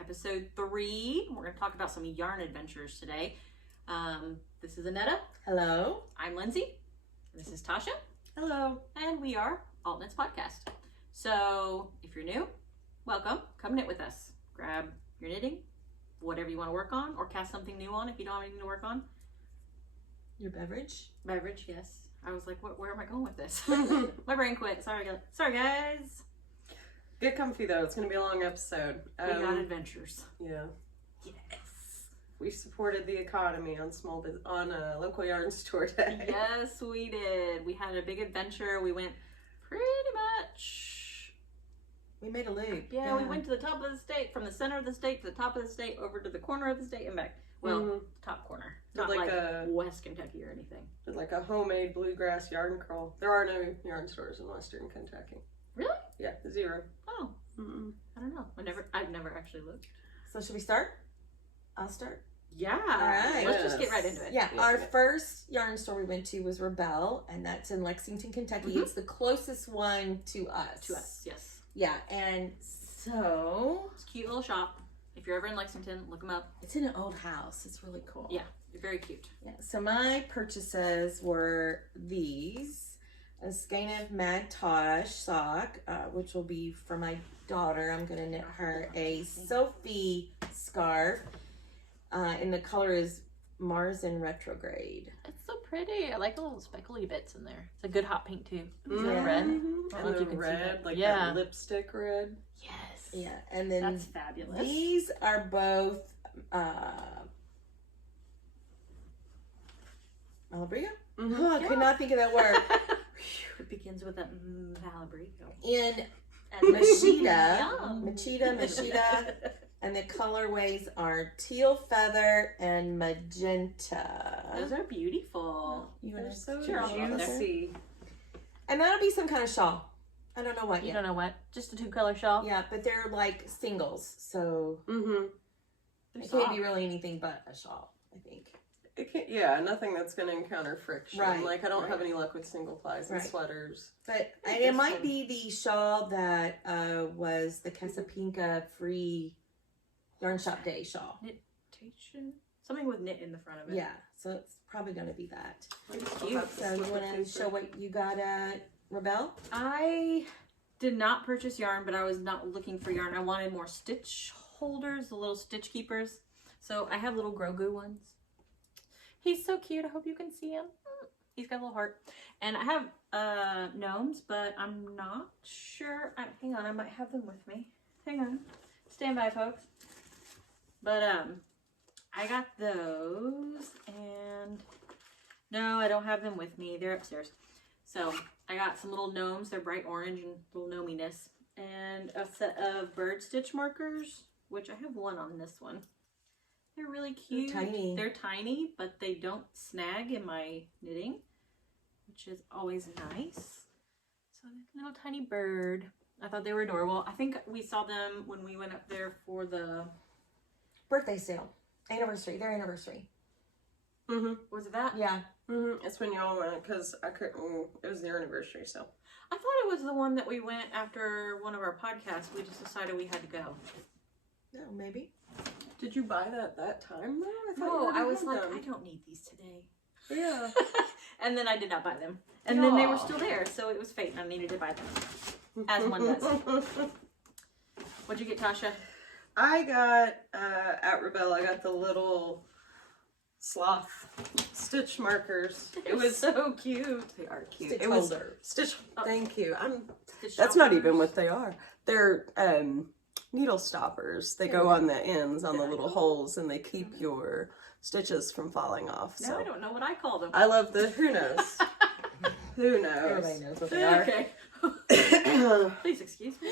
episode 3. We're going to talk about some yarn adventures today. This is Annetta. Hello. I'm Lindsay. This is Tasha. Hello. And we are ALTKnits Podcast. So if you're new, welcome. Come knit with us. Grab your knitting, whatever you want to work on, or cast something new on if you don't have anything to work on. Your beverage? Beverage, yes. I was like, where am I going with this? My brain quit. Sorry, guys. Get comfy though. It's going to be a long episode. We got adventures. Yeah. Yes. We supported the economy on on a local yarn store day. Yes, we did. We had a big adventure. We went pretty much. We made a loop. Yeah, we went to the top of the state, from the center of the state to the top of the state, over to the corner of the state and back. Well, top corner. Not like West Kentucky or anything. Did like a homemade bluegrass yarn crawl. There are no yarn stores in Western Kentucky. Really? Yeah, 0. Oh. I don't know. I've never actually looked. So should we start? I'll start. Yeah. All right. Let's just get right into it. Yeah. Our first yarn store we went to was Rebelle, and that's in Lexington, Kentucky. It's the closest one to us. To us, yes. Yeah, and so it's a cute little shop. If you're ever in Lexington, look them up. it's in an old house. It's really cool. Yeah, they're very cute. Yeah. So my purchases were these: a skein of Mad Tosh sock, which will be for my daughter. I'm gonna knit her a Sophie scarf, and the color is Mars in Retrograde. It's so pretty. I like the little speckly bits in there. It's a good hot pink too. Is Yeah. it red? And the red, like that lipstick red. Yes. Yeah, and then that's fabulous. These are both Malabrigo? Oh, I could not think of that word. It begins with a Malabrigo. In Machida, and the colorways are teal feather and magenta. Those are beautiful. They're so juicy. And that'll be some kind of shawl. I don't know what yet. You don't know what? Just a 2-color shawl? Yeah, but they're like singles, so it can't be really anything but a shawl, I think. It can't, yeah, nothing that's going to encounter friction. Right. Like I don't have any luck with single plies and sweaters. But it might be the shawl that was the Casapinka free Yarn Shop Day shawl. Knittation? Something with knit in the front of it. Yeah, so it's probably going to be that. Cute. So you want to show what you got at Rebelle? I did not purchase yarn, but I was not looking for yarn. I wanted more stitch holders, the little stitch keepers. So I have little Grogu ones. He's so cute. I hope you can see him. He's got a little heart. And I have gnomes, but I'm not sure. Hang on, I might have them with me. Hang on. Stand by, folks. But I got those, and no, I don't have them with me. They're upstairs. So I got some little gnomes. They're bright orange and little gnominess. And a set of bird stitch markers, which I have one on this one. They're really cute. They're tiny. They're tiny, but they don't snag in my knitting, which is always nice. So little tiny bird. I thought they were adorable. I think we saw them when we went up there for the birthday sale. Anniversary. Their anniversary. Was it that? Yeah. It's when y'all went, because I couldn't, it was their anniversary, so. I thought it was the one that we went after one of our podcasts. We just decided we had to go. No, maybe. Did you buy that time though? No, I was like, I don't need these today. Yeah. And then I did not buy them. And then they were still there, so it was fate. I needed to buy them. As one does. What'd you get, Tasha? I got, at Rebelle, I got the little sloth stitch markers. It was so cute. They are cute. Stitch it was holder. Stitch, thank you. Stitch That's not stoppers. even what they are. They're needle stoppers. They go on the ends, on the little holes, and they keep your stitches from falling off. Now So I don't know what I call them. I love the who knows. Who knows? Everybody knows what they are. Okay. Please excuse me.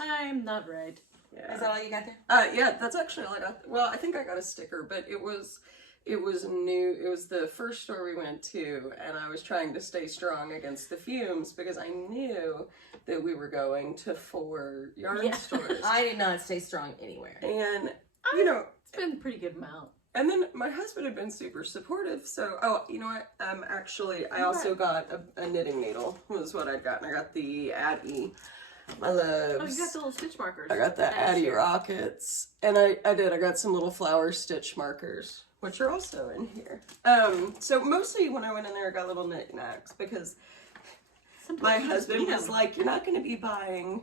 I'm not right. Yeah. Is that all you got there? Yeah, that's actually all I got. Well, I think I got a sticker, but it was new. It was the first store we went to, and I was trying to stay strong against the fumes because I knew that we were going to 4 yarn stores. I did not stay strong anywhere. And, you know, it's been a pretty good amount. And then my husband had been super supportive. So, oh, you know what? Actually, I also got a knitting needle was what I'd gotten. I got the Addy my Oh, loves. you got the little stitch markers. I got the Addy Rockets, and I got some little flower stitch markers, which are also in here. So mostly when I went in there, I got little knickknacks because Sometimes my you just husband need was them. like, "You're not going to be buying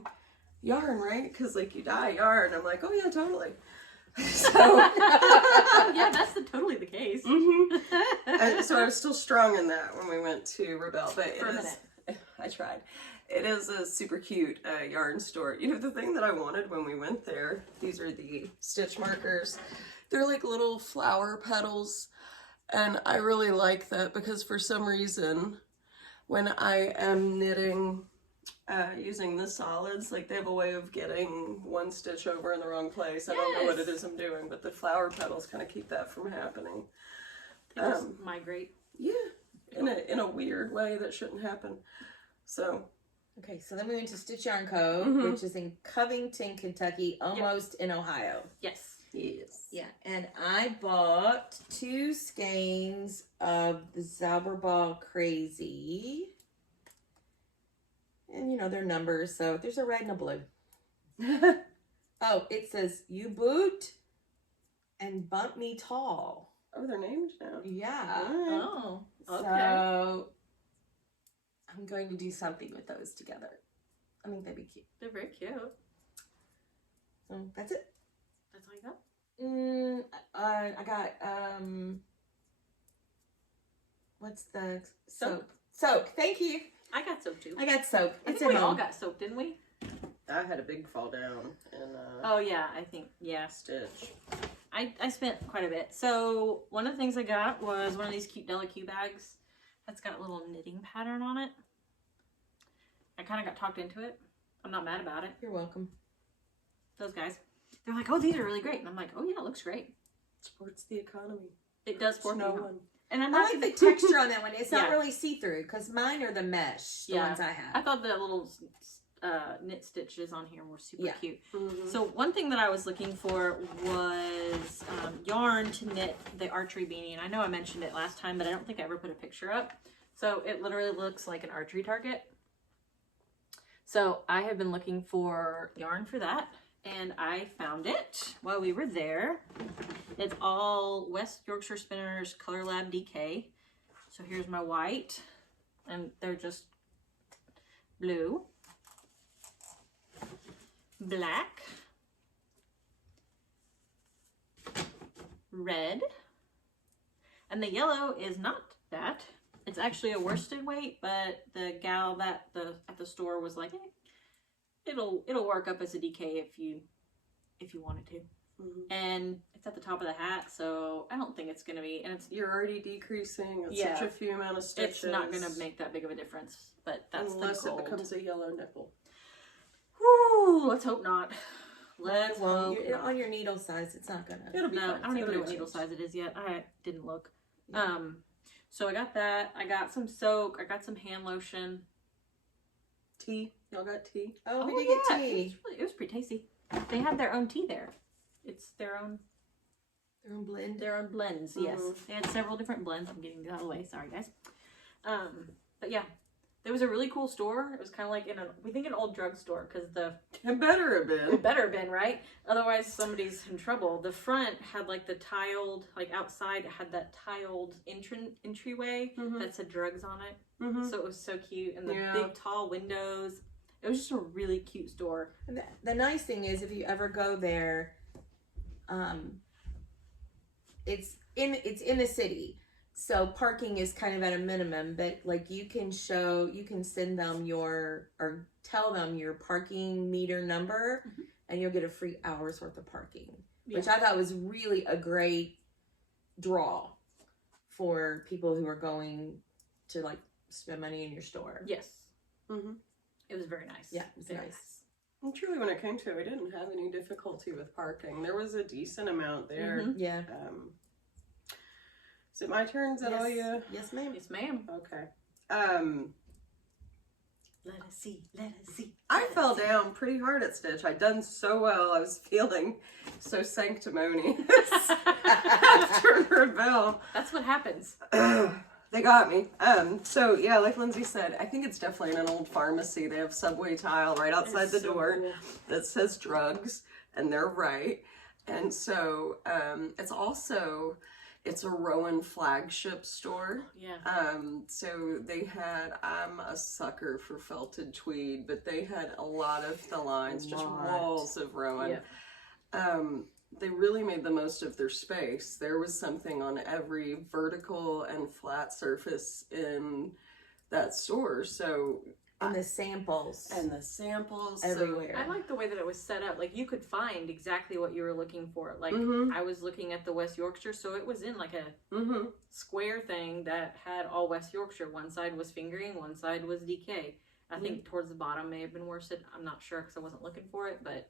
yarn, right? Because like you dye yarn." I'm like, "Oh yeah, totally." So Yeah, that's totally the case. so I was still strong in that when we went to Rebel, but it For a is. minute. I tried. It is a super cute yarn store. You know, the thing that I wanted when we went there, these are the stitch markers. They're like little flower petals, and I really like that because for some reason, when I am knitting using the solids, like they have a way of getting one stitch over in the wrong place. I don't know what it is I'm doing, but the flower petals kind of keep that from happening. They just migrate. Yeah, in a weird way that shouldn't happen. So. Okay, so then we went to Stitch Yarn Co., which is in Covington, Kentucky, almost in Ohio. Yes. Yes. Yeah, and I bought 2 skeins of the Zauberball Crazy. And, you know, they're numbers, so there's a red and a blue. Oh, it says, "You boot and bump me tall." Oh, they're named now. Yeah. Oh, okay. So, I'm going to do something with those together. I think that'd be cute. They're very cute. So, that's it. That's all you got? I got, what's the soap? Soap. Thank you. I got soap too. I got soap. I It's think at we all home. got soap, didn't we? I had a big fall down and Oh yeah, I think, yeah. stitch. I spent quite a bit. So one of the things I got was one of these cute Della Q bags that's got a little knitting pattern on it. I kind of got talked into it. I'm not mad about it. You're welcome. Those guys, they're like, "Oh, these are really great," and I'm like, "Oh yeah, it looks great." Supports the economy. It does for no me. one. And I'm I not like the gonna- texture on that one. It's not Yeah. really see-through because mine are the mesh, the Yeah. ones I I have. thought the little knit stitches on here were super Yeah. cute. Mm-hmm. So one thing that I was looking for was yarn to knit the archery beanie. And I know I mentioned it last time, but I don't think I ever put a picture up. So it literally looks like an archery target. So I have been looking for yarn for that. And I found it while we were there. It's all West Yorkshire Spinners Color Lab DK. So here's my white. And they're just blue, black, red, and the yellow is not that. It's actually a worsted weight, but the gal that at the store was like, hey, it'll work up as a DK if you wanted to. Mm-hmm. And it's at the top of the hat, so I don't think it's gonna be. And it's You're already decreasing. It's Yeah. such a few amount of stitches. it's not gonna make that big of a difference. But that's unless the gold. it becomes a yellow nipple. Whew, let's hope not. Let's Well, hope you're, not. on your needle size, it's not gonna. It'll be No, fine. I don't even It'll know be what needle fine. size it is yet. I didn't look. Yeah. So I got that. I got some soak. I got some hand lotion. Tea. Y'all got tea? Oh, we Oh, did yeah, get tea. it was pretty tasty. They have their own tea there. It's their own Blend. blends. Yes, Mhm. they had several different blends. I'm getting that out of the way. Sorry, guys. But yeah, there was a really cool store. It was kind of like an old drugstore because It better have it been. better have been, right? Otherwise somebody's in trouble. The front had like the tiled, like outside it had that tiled entryway Mhm. that said drugs on it. Mm-hmm. So it was so cute. And the Yeah. big tall windows. It was just a really cute store. And the nice thing is, if you ever go there, it's in the city, so parking is kind of at a minimum. But like you can send them or tell them your parking meter number, and you'll get a free hour's worth of parking, which I thought was really a great draw for people who are going to like spend money in your store. Yes. Mm-hmm. It was very nice. Yeah, it was Very nice. And truly, when it came to it, we didn't have any difficulty with parking. There was a decent amount there. Mhm. Yeah. Is it my turn? Is that all you? Yes, ma'am. Yes, ma'am. Okay. Let us see. Let us see. I fell down pretty hard at Stitch. I'd done so well. I was feeling so sanctimonious after Rebel. That's what happens. They got me. So yeah, like Lindsay said, I think it's definitely in an old pharmacy. They have subway tile right outside the door that says drugs, and they're right. And so it's a Rowan flagship store. Yeah. So they had, I'm a sucker for felted tweed, but they had a lot of the lines, just walls of Rowan. Yeah. They really made the most of their space. There was something on every vertical and flat surface in that store. So And the samples. So, everywhere. I like the way that it was set up. Like, you could find exactly what you were looking for. Like, I was looking at the West Yorkshire, so it was in like a square thing that had all West Yorkshire. One side was fingering, one side was DK. I think towards the bottom may have been worsted. I'm not sure because I wasn't looking for it, but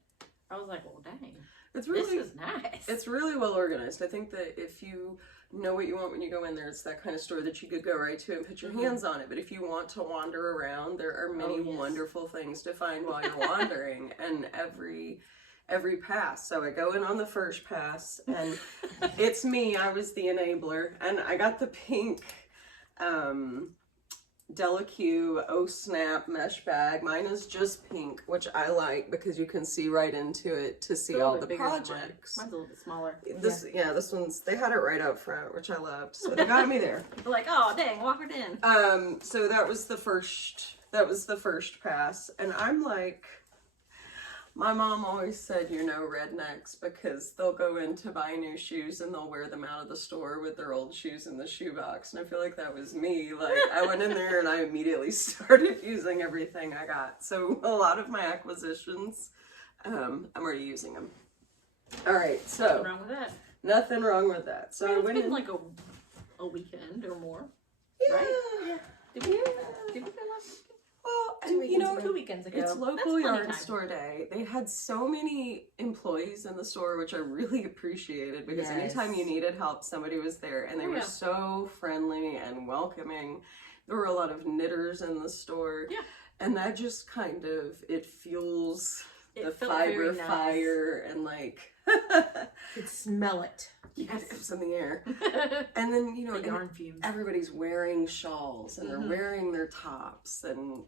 I was like, well, dang. It's really, this is nice. It's really well organized. I think that if you know what you want when you go in there, it's that kind of store that you could go right to and put your hands on it. But if you want to wander around, there are many wonderful things to find while you're wandering, and every pass. So I go in on the first pass, and it's me. I was the enabler, and I got the pink Delaque Oh Snap mesh bag. Mine is just pink, which I like because you can see right into it to see all the projects. Mine's a little bit smaller. This one's, they had it right up front, which I loved. So they got me there. People like, oh dang, walked in. So that was the first pass, and I'm like, my mom always said, you know, rednecks, because they'll go in to buy new shoes and they'll wear them out of the store with their old shoes in the shoebox. And I feel like that was me. Like, I went in there and I immediately started using everything I got. So a lot of my acquisitions, I'm already using them. All right, so Nothing wrong with that. Nothing wrong with that. So I went in in like a weekend or more, yeah, right? Yeah. Did we go last weekend? Well, and you know, 2 weekends ago. it's local yard store day. They had so many employees in the store, which I really appreciated, because anytime you needed help, somebody was there, and they were so friendly and welcoming. There were a lot of knitters in the store, and that just kind of, it fuels the fiber fire, and like you could smell it. Yes, it was in the air. And then, you know, the yarn fumes. Everybody's wearing shawls, and they're wearing their tops, and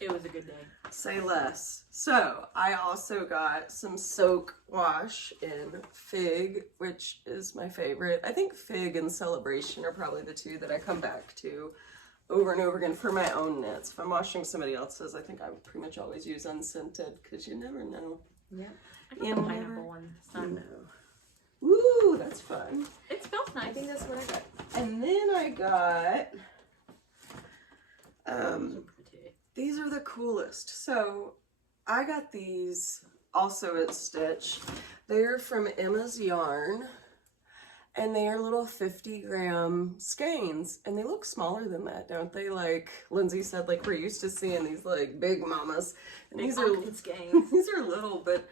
it was a good day. Say less. So I also got some soak wash in Fig, which is my favorite. I think Fig and Celebration are probably the two that I come back to over and over again for my own knits. If I'm washing somebody else's, I think I would pretty much always use unscented, because you never know. Yeah. I got the pineapple one this time. No. Ooh, that's fun. It smells nice. I think that's what I got. And then I got these are the coolest. So I got these also at Stitch. They're from Emma's Yarn, and they are little 50-gram skeins, and they look smaller than that, don't they? Like Lindsay said, like we're used to seeing these like big mamas, and these are skeins. These are little, but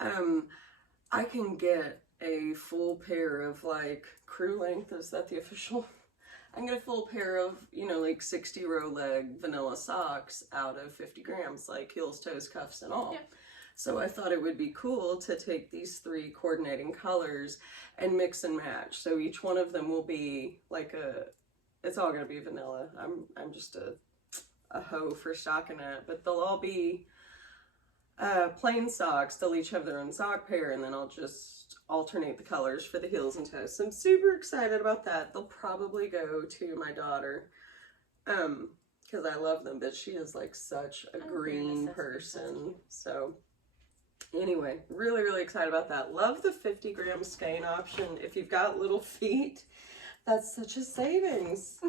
I can get a full pair of like crew length. Is that the official? I can get a full pair of, you know, like 60 row leg vanilla socks out of 50 grams, like heels, toes, cuffs, and all. Yeah. So I thought it would be cool to take these 3 coordinating colors and mix and match. So each one of them will be like it's all gonna be vanilla. I'm just a hoe for stockinette, but they'll all be plain socks. They'll each have their own sock pair, and then I'll just alternate the colors for the heels and toes. So I'm super excited about that. They'll probably go to my daughter, because I love them, but she is like such a green person. So anyway, really, really excited about that. Love the 50-gram skein option. If you've got little feet, that's such a savings.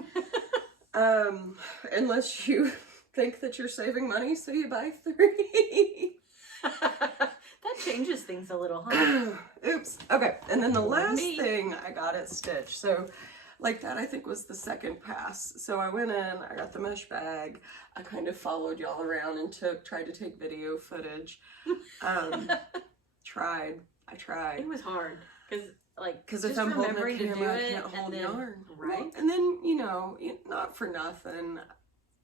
Unless you think that you're saving money, so you buy 3. That changes things a little, huh? Oops. Okay, and then the last thing I got at Stitch, so like that I think was the second pass. So I went in, I got the mesh bag, I kind of followed y'all around and tried to take video footage. I tried. It was hard, because if I'm holding the camera, I can't hold yarn. Right? Well, and then, you know, not for nothing,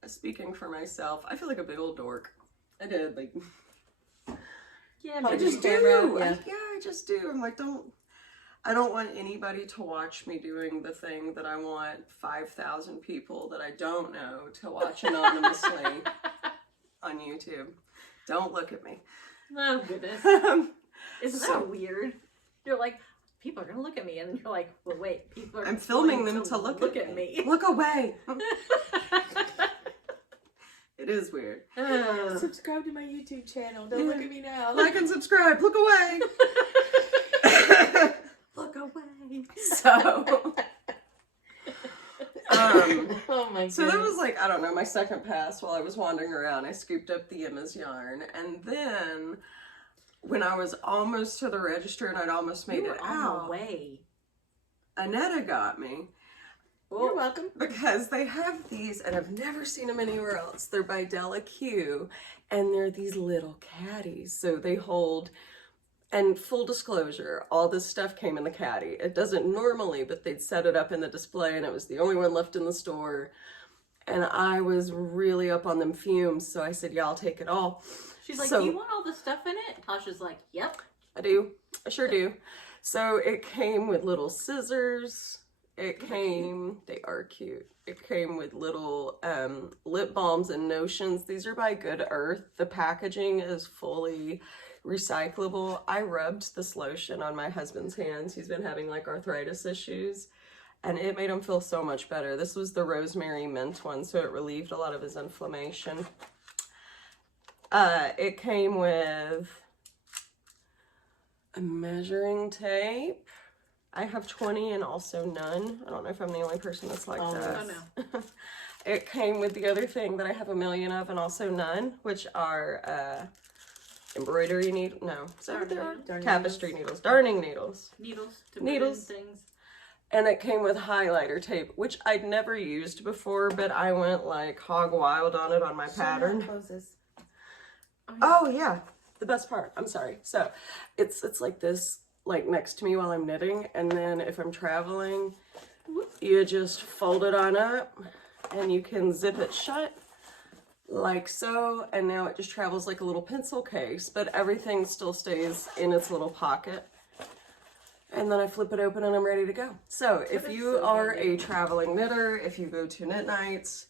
speaking for myself, I feel like a big old dork. I did, like... Yeah, I just do. Yeah. I just do. I'm like, I don't want anybody to watch me doing the thing that I want 5,000 people that I don't know to watch anonymously on YouTube. Don't look at me. Oh, goodness. Isn't that weird? You're like, people are going to look at me. And you're like, well, wait, people are I'm filming them going to look at me. me. Look away. It is weird. Subscribe to my YouTube channel. Don't look at me now. Like and subscribe. Look away. Look away. So, Oh my so that was like, I don't know, my second pass while I was wandering around. I scooped up the Emma's yarn, and then when I was almost to the register and I'd almost made it on out, the way. Annetta got me. You're welcome. Because they have these, and I've never seen them anywhere else. They're by Della Q, and they're these little caddies. So they hold, and full disclosure, all this stuff came in the caddy. It doesn't normally, but they'd set it up in the display, and it was the only one left in the store. And I was really up on them fumes, so I said, yeah, I'll take it all. She's like, So, do you want all the stuff in it? Tasha's like, yep. I do. I sure do. So it came with little scissors. It came, they are cute. It came with little lip balms and notions. These are by Good Earth. The packaging is fully recyclable. I rubbed this lotion on my husband's hands. He's been having like arthritis issues, and it made him feel so much better. This was the rosemary mint one, so it relieved a lot of his inflammation. It came with a measuring tape. I have 20 and also none. I don't know if I'm the only person that's like that. Oh, no. It came with the other thing that I have a million of and also none, which are embroidery needles. No, is that what they are? Darning Tapestry needles. Darning needles. Needles to Needles. put in things. And it came with highlighter tape, which I'd never used before, but I went like hog wild on it on my pattern. Closes. Oh yeah, the best part. I'm sorry. So it's like this, like next to me while I'm knitting, and then if I'm traveling, you just fold it on up and you can zip it shut like so, and now it just travels like a little pencil case, but everything still stays in its little pocket. And then I flip it open and I'm ready to go. So if you are a traveling knitter, if you go to knit nights,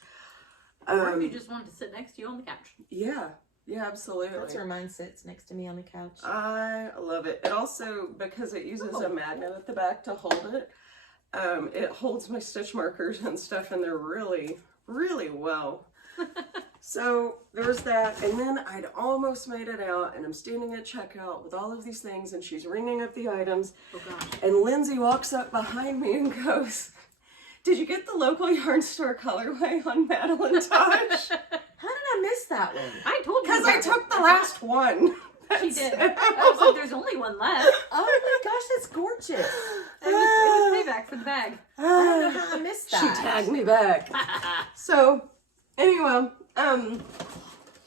or if you just want to sit next to you on the couch. yeah, absolutely. That's where mine sits, next to me on the couch. I love it. It also, because it uses a magnet at the back to hold it, it holds my stitch markers and stuff in there really, really well. So there's that, and then I'd almost made it out, and I'm standing at checkout with all of these things, and she's ringing up the items, Oh, gosh. and Lindsay walks up behind me and goes, "Did you get the local yarn store colorway on Madeline Tosh?" How did I miss that one? I told you. Because I took the last one. She did. I was like, there's only one left. Oh my gosh, that's gorgeous. It was payback for the bag. I don't know how I missed She that. tagged me back. So, anyway,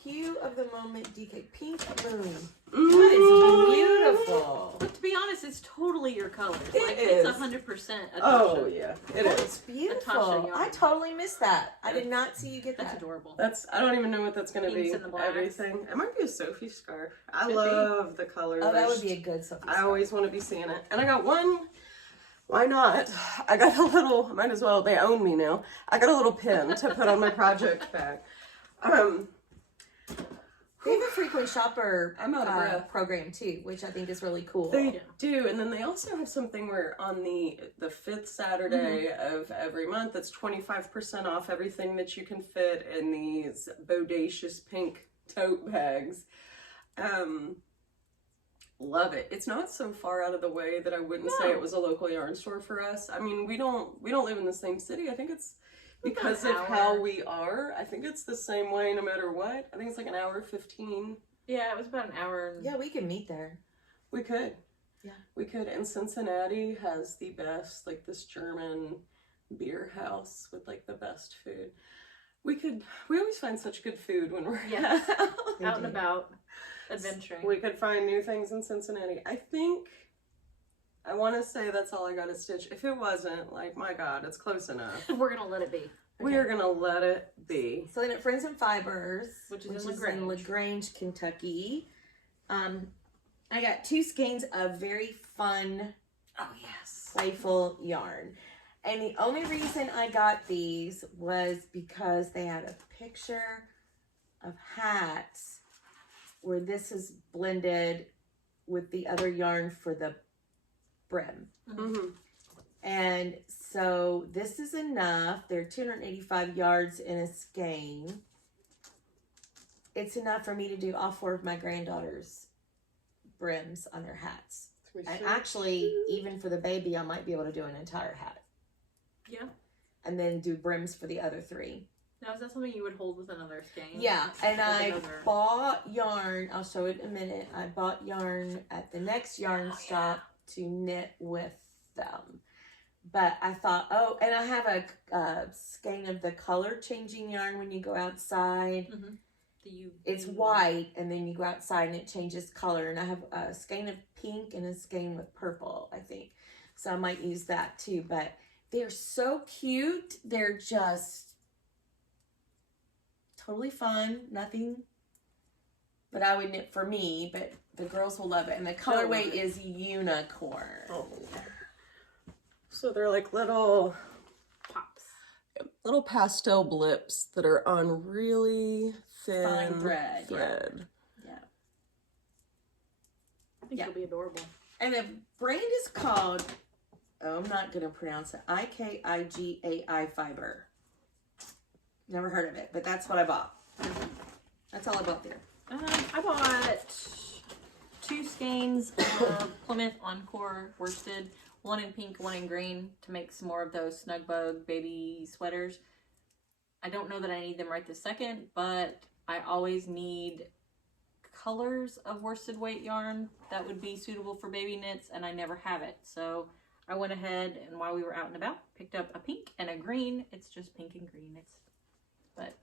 Hue of the moment, DK Pink Moon. That is beautiful. But to be honest, it's totally your colors. It Like, is. it's 100% a oh Tasha. yeah, it That's is. beautiful. yarn. I totally missed that. I did not see you get That's that. adorable. That's, I don't even know what that's gonna Pinks be. and the blacks. Everything. It might be a Sophie scarf. I Could be. love the colors. Oh, that would be a good Sophie I scarf. always want to be seeing it. And I got one. Why not? I got a little, might as well, they own me now. I got a little pin to put on my project bag. They have a frequent shopper I'm out of breath. program too, which I think is really cool. They do, and then they also have something where on the 5th Saturday of every month, it's 25% off everything that you can fit in these bodacious pink tote bags. Love it. It's not so far out of the way that I wouldn't say it was a local yarn store for us. I mean, we don't live in the same city. I think it's because of how we are. I think it's the same way no matter what. I think it's like an hour 15. Yeah, it was about an hour. Yeah, we can meet there. We could. Yeah. We could. And Cincinnati has the best, like this German beer house with like the best food. We always find such good food when we're Yes. out. Out and about, adventuring. We could find new things in Cincinnati. I want to say that's all I got to stitch. If it wasn't, like, my God, it's close enough. We're going to let it be. We are going to let it be. So then at Friends and Fibers, Which is in in LaGrange. LaGrange, Kentucky. I got 2 skeins of very fun Oh, yes. playful yarn. And the only reason I got these was because they had a picture of hats where this is blended with the other yarn for the brim. Mm-hmm. And so this is enough. They're 285 yards in a skein. It's enough for me to do all 4 of my granddaughters' brims on their hats. And actually, even for the baby, I might be able to do an entire hat. Yeah. And then do brims for the other 3. Now, is that something you would hold with another skein? Yeah, and I another... bought yarn. I'll show it in a minute. I bought yarn at the next yarn shop to knit with them. But I thought, oh, and I have a skein of the color changing yarn when you go outside. Mm-hmm. It's white, and then you go outside and it changes color. And I have a skein of pink and a skein with purple, I think. So I might use that too. But they're so cute. They're just totally fun. Nothing. But I would knit for me, but the girls will love it. And the colorway is unicorn. Oh. So they're like little pops. Little pastel blips that are on really thin Fine thread. Yeah. I think it'll be adorable. And the brand is called, I'm not going to pronounce it, IKIGAI Fiber. Never heard of it, but that's what I bought. That's all I bought there. I bought 2 skeins of Plymouth Encore worsted, 1 in pink, 1 in green, to make some more of those Snug baby sweaters. I don't know that I need them right this second, but I always need colors of worsted weight yarn that would be suitable for baby knits, and I never have it. So I went ahead, and while we were out and about, picked up a pink and a green. It's just pink and green. But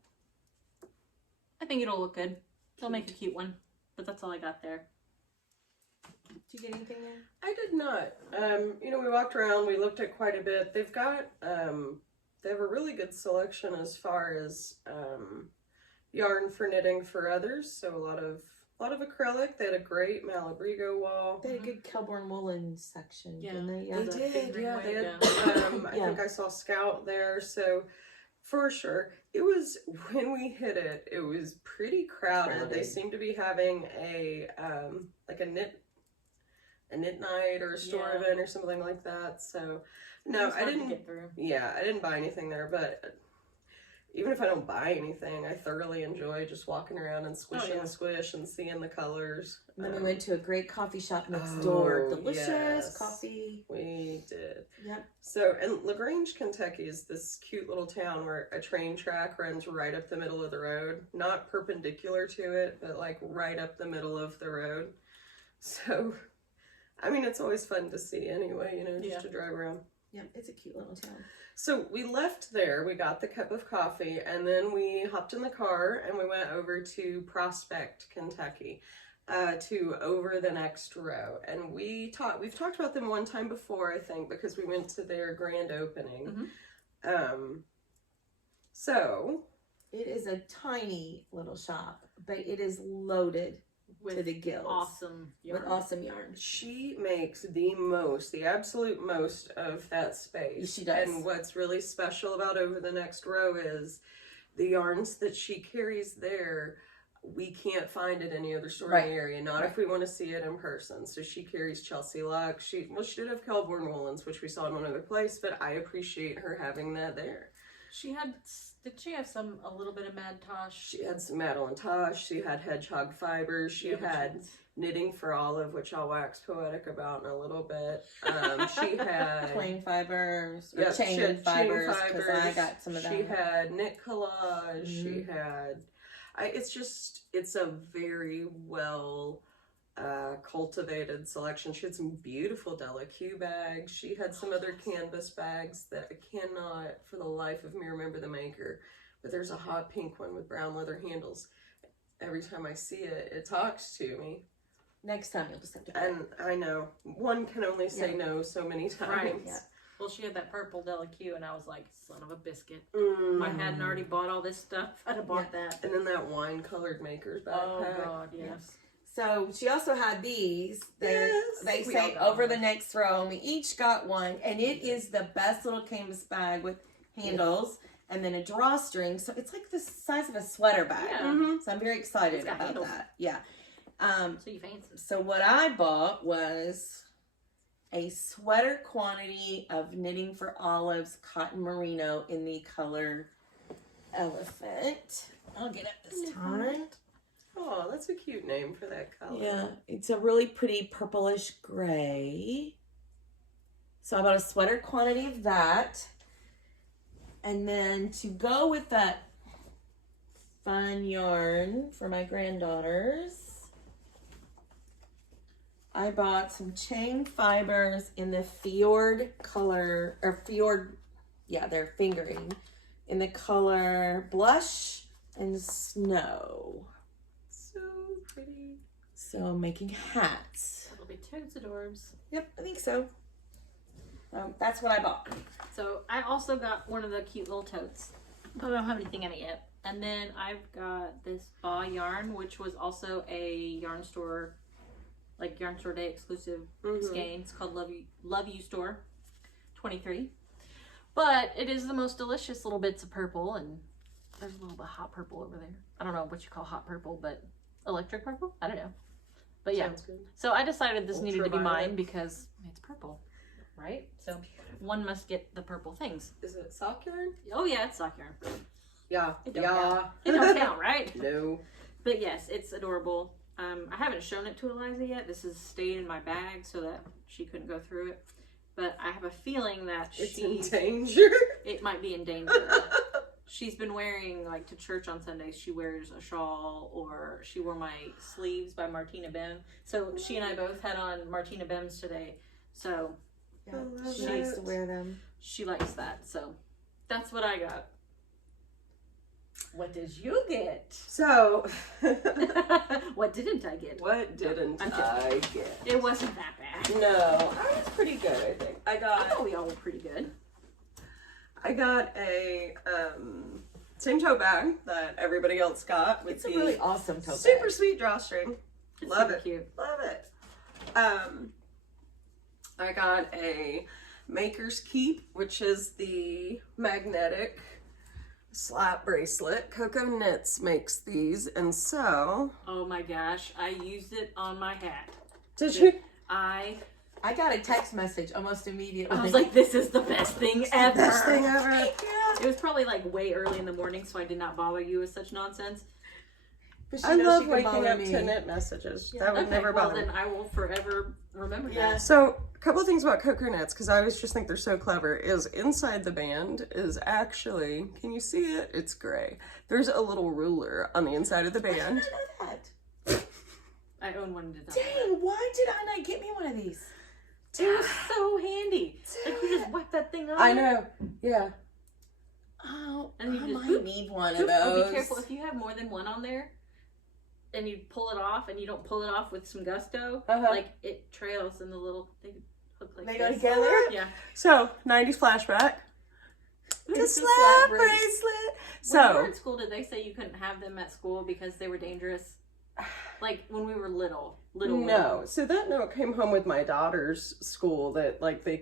I think it'll look good. It'll make a cute one. But that's all I got there. Did you get anything in? I did not. You know, we walked around, we looked at quite a bit. They've got, they have a really good selection as far as yarn for knitting for others. So a lot of acrylic. They had a great Malabrigo wall. They had a good Kelborn woolen section, Yeah. didn't they? They the did, big yeah. green They one, had, I Yeah. think I saw Scout there. So for sure, it was, when we hit it, it was pretty crowded. They seemed to be having a like a knit night or a store Yeah. event or something like that. So no, I didn't get through. Yeah, I didn't buy anything there, but even if I don't buy anything, I thoroughly enjoy just walking around and squishing the squish and seeing the colors. And then we went to a great coffee shop next door. Delicious yes. coffee. We did. Yep. So, and LaGrange, Kentucky is this cute little town where a train track runs right up the middle of the road. Not perpendicular to it, but like right up the middle of the road. So, I mean, it's always fun to see anyway, you know, just to drive around. Yep, it's a cute little town. So we left there, we got the cup of coffee, and then we hopped in the car and we went over to Prospect, Kentucky, to Over the Next Row. And we've talked about them one time before, I think, because we went to their grand opening. Mm-hmm. So it is a tiny little shop, but it is loaded to the gills. Awesome yarn. With awesome yarn. she makes the absolute most of that space. She does. And what's really special about Over the Next Row is the yarns that she carries there, we can't find at any other store in the area. Not if we want to see it in person. So she carries Chelsea Luck. She did have Kelborn woolens, which we saw in one other place, but I appreciate her having that there. Did she have a little bit of Mad Tosh? She had some Madeline Tosh. She had Hedgehog Fibers. She had Knitting for Olive, which I'll wax poetic about in a little bit. She had Plain fibers, or chain fibers, because I got some of that. She had Knit Collage. She had, it's a very well cultivated selection. She had some beautiful Della Q bags. She had some other canvas bags that I cannot for the life of me remember the maker, but there's a hot pink one with brown leather handles. Every time I see it, it talks to me. Next time you'll just have to. And I know one can only say no so many times. Right. Yeah. Well, she had that purple Della Q, and I was like, son of a biscuit. Mm. If I hadn't already bought all this stuff, I'd have bought that. And then that wine colored maker's backpack. Oh, God, yes. So she also had these. They We say all got over the one. next row, and we each got one. And it is the best little canvas bag with handles and then a drawstring. So it's like the size of a sweater bag. Yeah. Mm-hmm. So I'm very excited It's got about handles. that. Yeah. So you fancy. So what I bought was a sweater quantity of Knitting for Olives cotton merino in the color Elephant. I'll get it this time. Oh, that's a cute name for that color. Yeah, it's a really pretty purplish gray. So I bought a sweater quantity of that. And then to go with that fun yarn for my granddaughters, I bought some chain fibers in the Fjord color, or Fjord, yeah, they're fingering, in the color Blush and Snow. So pretty. So I'm making hats. It'll be toads adorbs. Yep, I think so. That's what I bought. So I also got one of the cute little totes, but I don't have anything in it yet. And then I've got this Ba yarn, which was also a yarn store, like yarn store day exclusive skein. It's called Love You Store 23. But it is the most delicious little bits of purple, and there's a little bit of hot purple over there. I don't know what you call hot purple, but electric purple? I don't know. But yeah, Sounds good. so I decided this needed to be Ultraviolet. mine because it's purple, right? So one must get the purple things. Is it sock yarn? Oh yeah, it's sock yarn. Yeah. It don't Yeah. count. It don't count, right? No. But yes, it's adorable. I haven't shown it to Eliza yet. This has stayed in my bag so that she couldn't go through it. But I have a feeling that It's in she danger. it might be in danger. She's been wearing, like, to church on Sundays, she wears a shawl, or she wore my sleeves by Martina Bem. So she and I both had on Martina Bems today. So Yeah, love she likes to it. wear them. she likes that. So that's what I got. What did you get? So, What didn't I get? what didn't I'm I get? It wasn't that bad. No, I was pretty good, I think. I thought we all were pretty good. I got a same tote bag that everybody else got with It's a the really awesome tote super bag. sweet drawstring. It's Love super it. cute. Love it. I got a Maker's Keep, which is the magnetic slap bracelet. ALTKnits makes these, and so Oh my gosh, I used it on my hat. did you? I I got a text message almost immediately. I was like, this is the best thing ever. Best thing ever. yeah. It was probably like way early in the morning, so I did not bother you with such nonsense. But she I knows love she can waking bother up me. to knit messages. Yeah. That would Okay, never well bother me. then I will forever remember Yeah. that. So, a couple of things about ALTKnits, because I always just think they're so clever, is inside the band is actually, can you see it? It's gray. There's a little ruler on the inside of the I did band. not know that. I own one and did not. Dang, why did I not get me one of these? It was so handy. Like you just wipe that thing on. I know. Yeah. Oh, And you I just might boop, need one Boop. of those. Oh, be careful if you have more than one on there, and you pull it off, and you don't pull it off with some gusto. Uh-huh. Like it trails, and the little they hook like They go this. together? Yeah. So, 90s flashback. It's The a slap slap bracelet. When you were So, in school, did they say you couldn't have them at school because they were dangerous? Like when we were little. no. So that note came home with my daughter's school that, like, they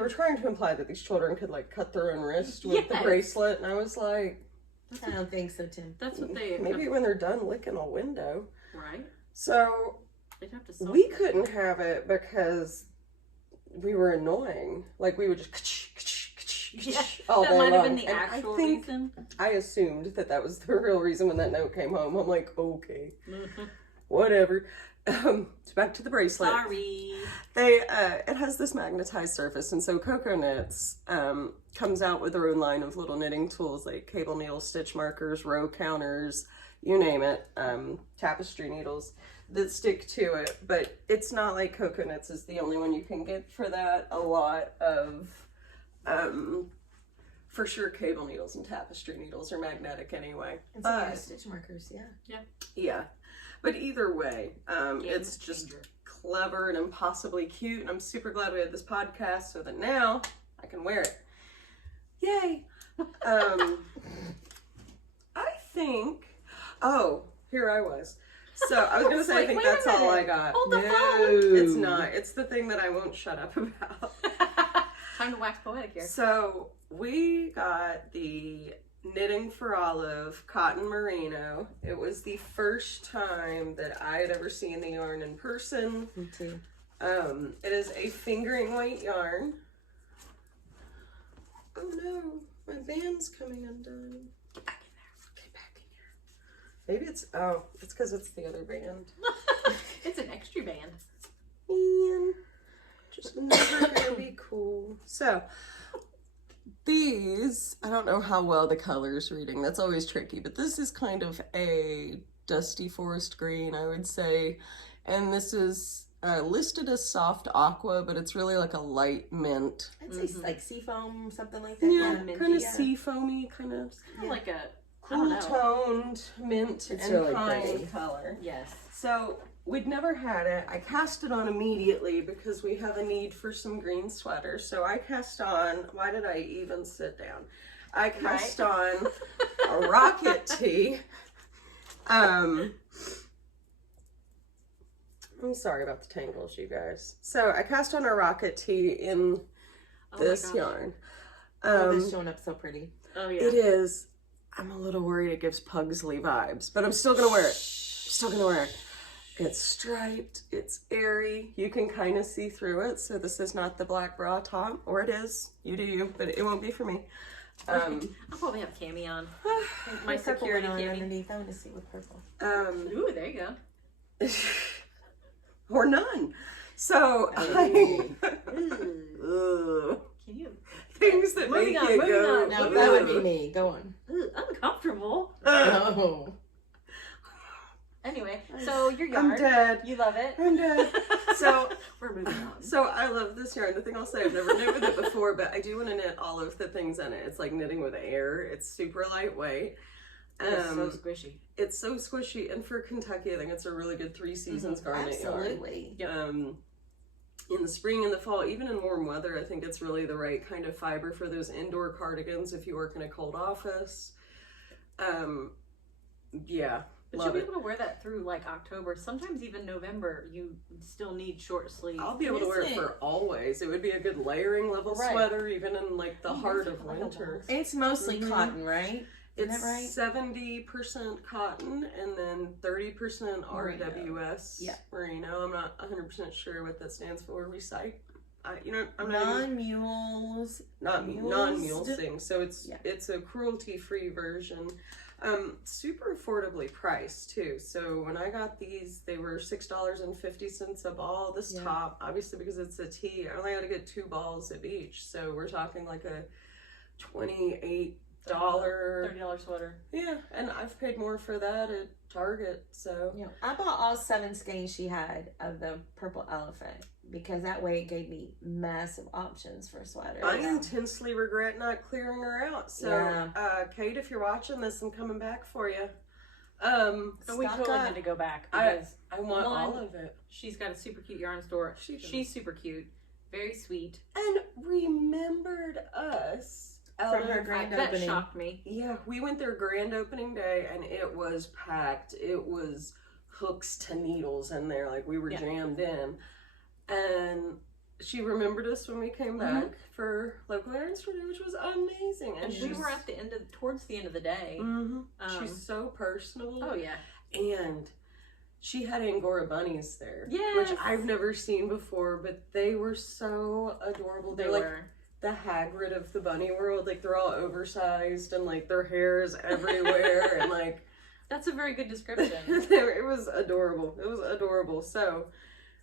were trying to imply that these children could, like, cut their own wrist with the Yes. bracelet, and I was like, I don't think so, Tim. That's what they maybe when they're done licking a window. right. So, They'd have to. Solve we that. couldn't have it because we were annoying. Like, we would just Yeah, all that day might have been long. the And actual I think reason. I assumed that was the real reason when that note came home. I'm like, okay, whatever. So back to the bracelet. Sorry. It has this magnetized surface, and so ALTKnits comes out with their own line of little knitting tools like cable needles, stitch markers, row counters, you name it, tapestry needles that stick to it. But it's not like ALTKnits is the only one you can get for that. A lot of for sure cable needles and tapestry needles are magnetic anyway. And some But stitch markers, yeah. yeah, but either way, it's Game just changer. clever and impossibly cute, and I'm super glad we had this podcast so that now I can wear it. Yay! I think, oh, here I was. So I was gonna say, I Like, think wait a that's all I minute. got. Hold the No. phone. It's not. It's the thing that I won't shut up about. Time to wax poetic here. So we got the Knitting for Olive Cotton Merino. It was the first time that I had ever seen the yarn in person. Me too. It is a fingering weight yarn. Oh no, my band's coming undone. Get back in there. Get back in here. Maybe it's because it's the other band. It's an extra band. Man, just never gonna be cool. So these, I don't know how well the color's reading. That's always tricky, but this is kind of a dusty forest green, I would say. And this is listed as soft aqua, but it's really like a light mint. I'd say like seafoam, something like that. Yeah, minty, kind of yeah. sea foamy, kind of Kind of like a cool know. toned mint It's and really pine pretty. color. yes. So we'd never had it. I cast it on immediately because we have a need for some green sweaters. So I cast on, why did I even sit down? I cast on a rocket tee. I'm sorry about the tangles, you guys. So I cast on a rocket tee in this yarn. Oh, this showing up so pretty. Oh yeah. It is. I'm a little worried it gives Pugsley vibes, but I'm still gonna wear it. Still gonna wear it. It's striped, it's airy, you can kind of see through it, so this is not the black bra top, or it is, you do you, but it won't be for me. I'll probably have cami on. My Purple security one on cami. underneath. I want to see with purple. Ooh, there you go. Or none. So, Ooh. ugh. Can you? Things that Moving make on, you moving go, on. No, that would be me. Go on. Ooh, uncomfortable. Oh. Anyway, so your I'm yarn. dead. You love it. I'm dead. So, We're moving on. So I love this yarn. The thing I'll say, I've never knit with it before, but I do want to knit all of the things in it. It's like knitting with air. It's super lightweight. It's so squishy. It's so squishy, and for Kentucky, I think it's a really good 3 seasons garment Absolutely. yarn. In the spring and the fall, even in warm weather, I think it's really the right kind of fiber for those indoor cardigans if you work in a cold office. Yeah. But Love you'll be it. able to wear that through like October, sometimes even November. You still need short sleeves. I'll be able to wear it for always. It would be a good layering level Right. sweater, even in like the heart of little winter. balls. It's mostly cotton, right? Isn't It's that right? 70% cotton and then 30% Merino. RWS Yeah. merino. I'm not 100% sure what that stands for. Recite. I'm not Non-mules. mules non-mule do- thing. So it's Yeah. it's a cruelty-free version. Super affordably priced too. So when I got these, they were $6.50 a ball. This top, obviously because it's a tee, I only had to get 2 balls of each. So we're talking like a $28 $30 sweater. Yeah, and I've paid more for that at Target, so. Yeah, I bought all 7 skeins she had of the purple elephant because that way it gave me massive options for sweaters. I intensely regret not clearing her out. So, Yeah. Kate, if you're watching this, I'm coming back for you. So we Stock totally up. need to go back I because want one, all of it. she's got a super cute yarn store. She does. She's super cute, very sweet. And remembered us. From her grand That opening. shocked me. Yeah, we went there grand opening day and it was packed. It was hooks to needles in there, like we were jammed in. And she remembered us when we came back for local errands for day, which was amazing. And we were at the end of towards the end of the day. She's so personable. Oh yeah. And she had Angora bunnies there, Yes. which I've never seen before, but they were so adorable. They're like the Hagrid of the bunny world. Like they're all oversized and like their hair is everywhere and like That's a very good description. it was adorable. It was adorable. So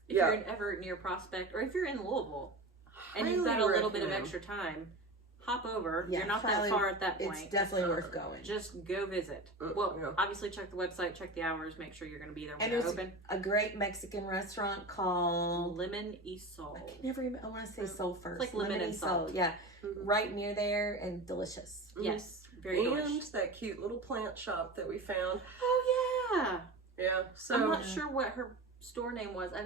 If you're ever near Prospect, or if you're in Louisville and you've got a little bit of extra time, hop over. Yeah, you're not that probably- far at that point. It's definitely worth going. Just go visit. Well, obviously check the website, check the hours, make sure you're going to be there when And they're there's open. a great Mexican restaurant called Lemon y Sol. I can't never remember. I want to say Soul first. like lemon and salt. Yeah, right near there and delicious. Yes, very and delicious. that cute little plant shop that we found. Oh yeah. Yeah. So I'm not sure what her store name was. I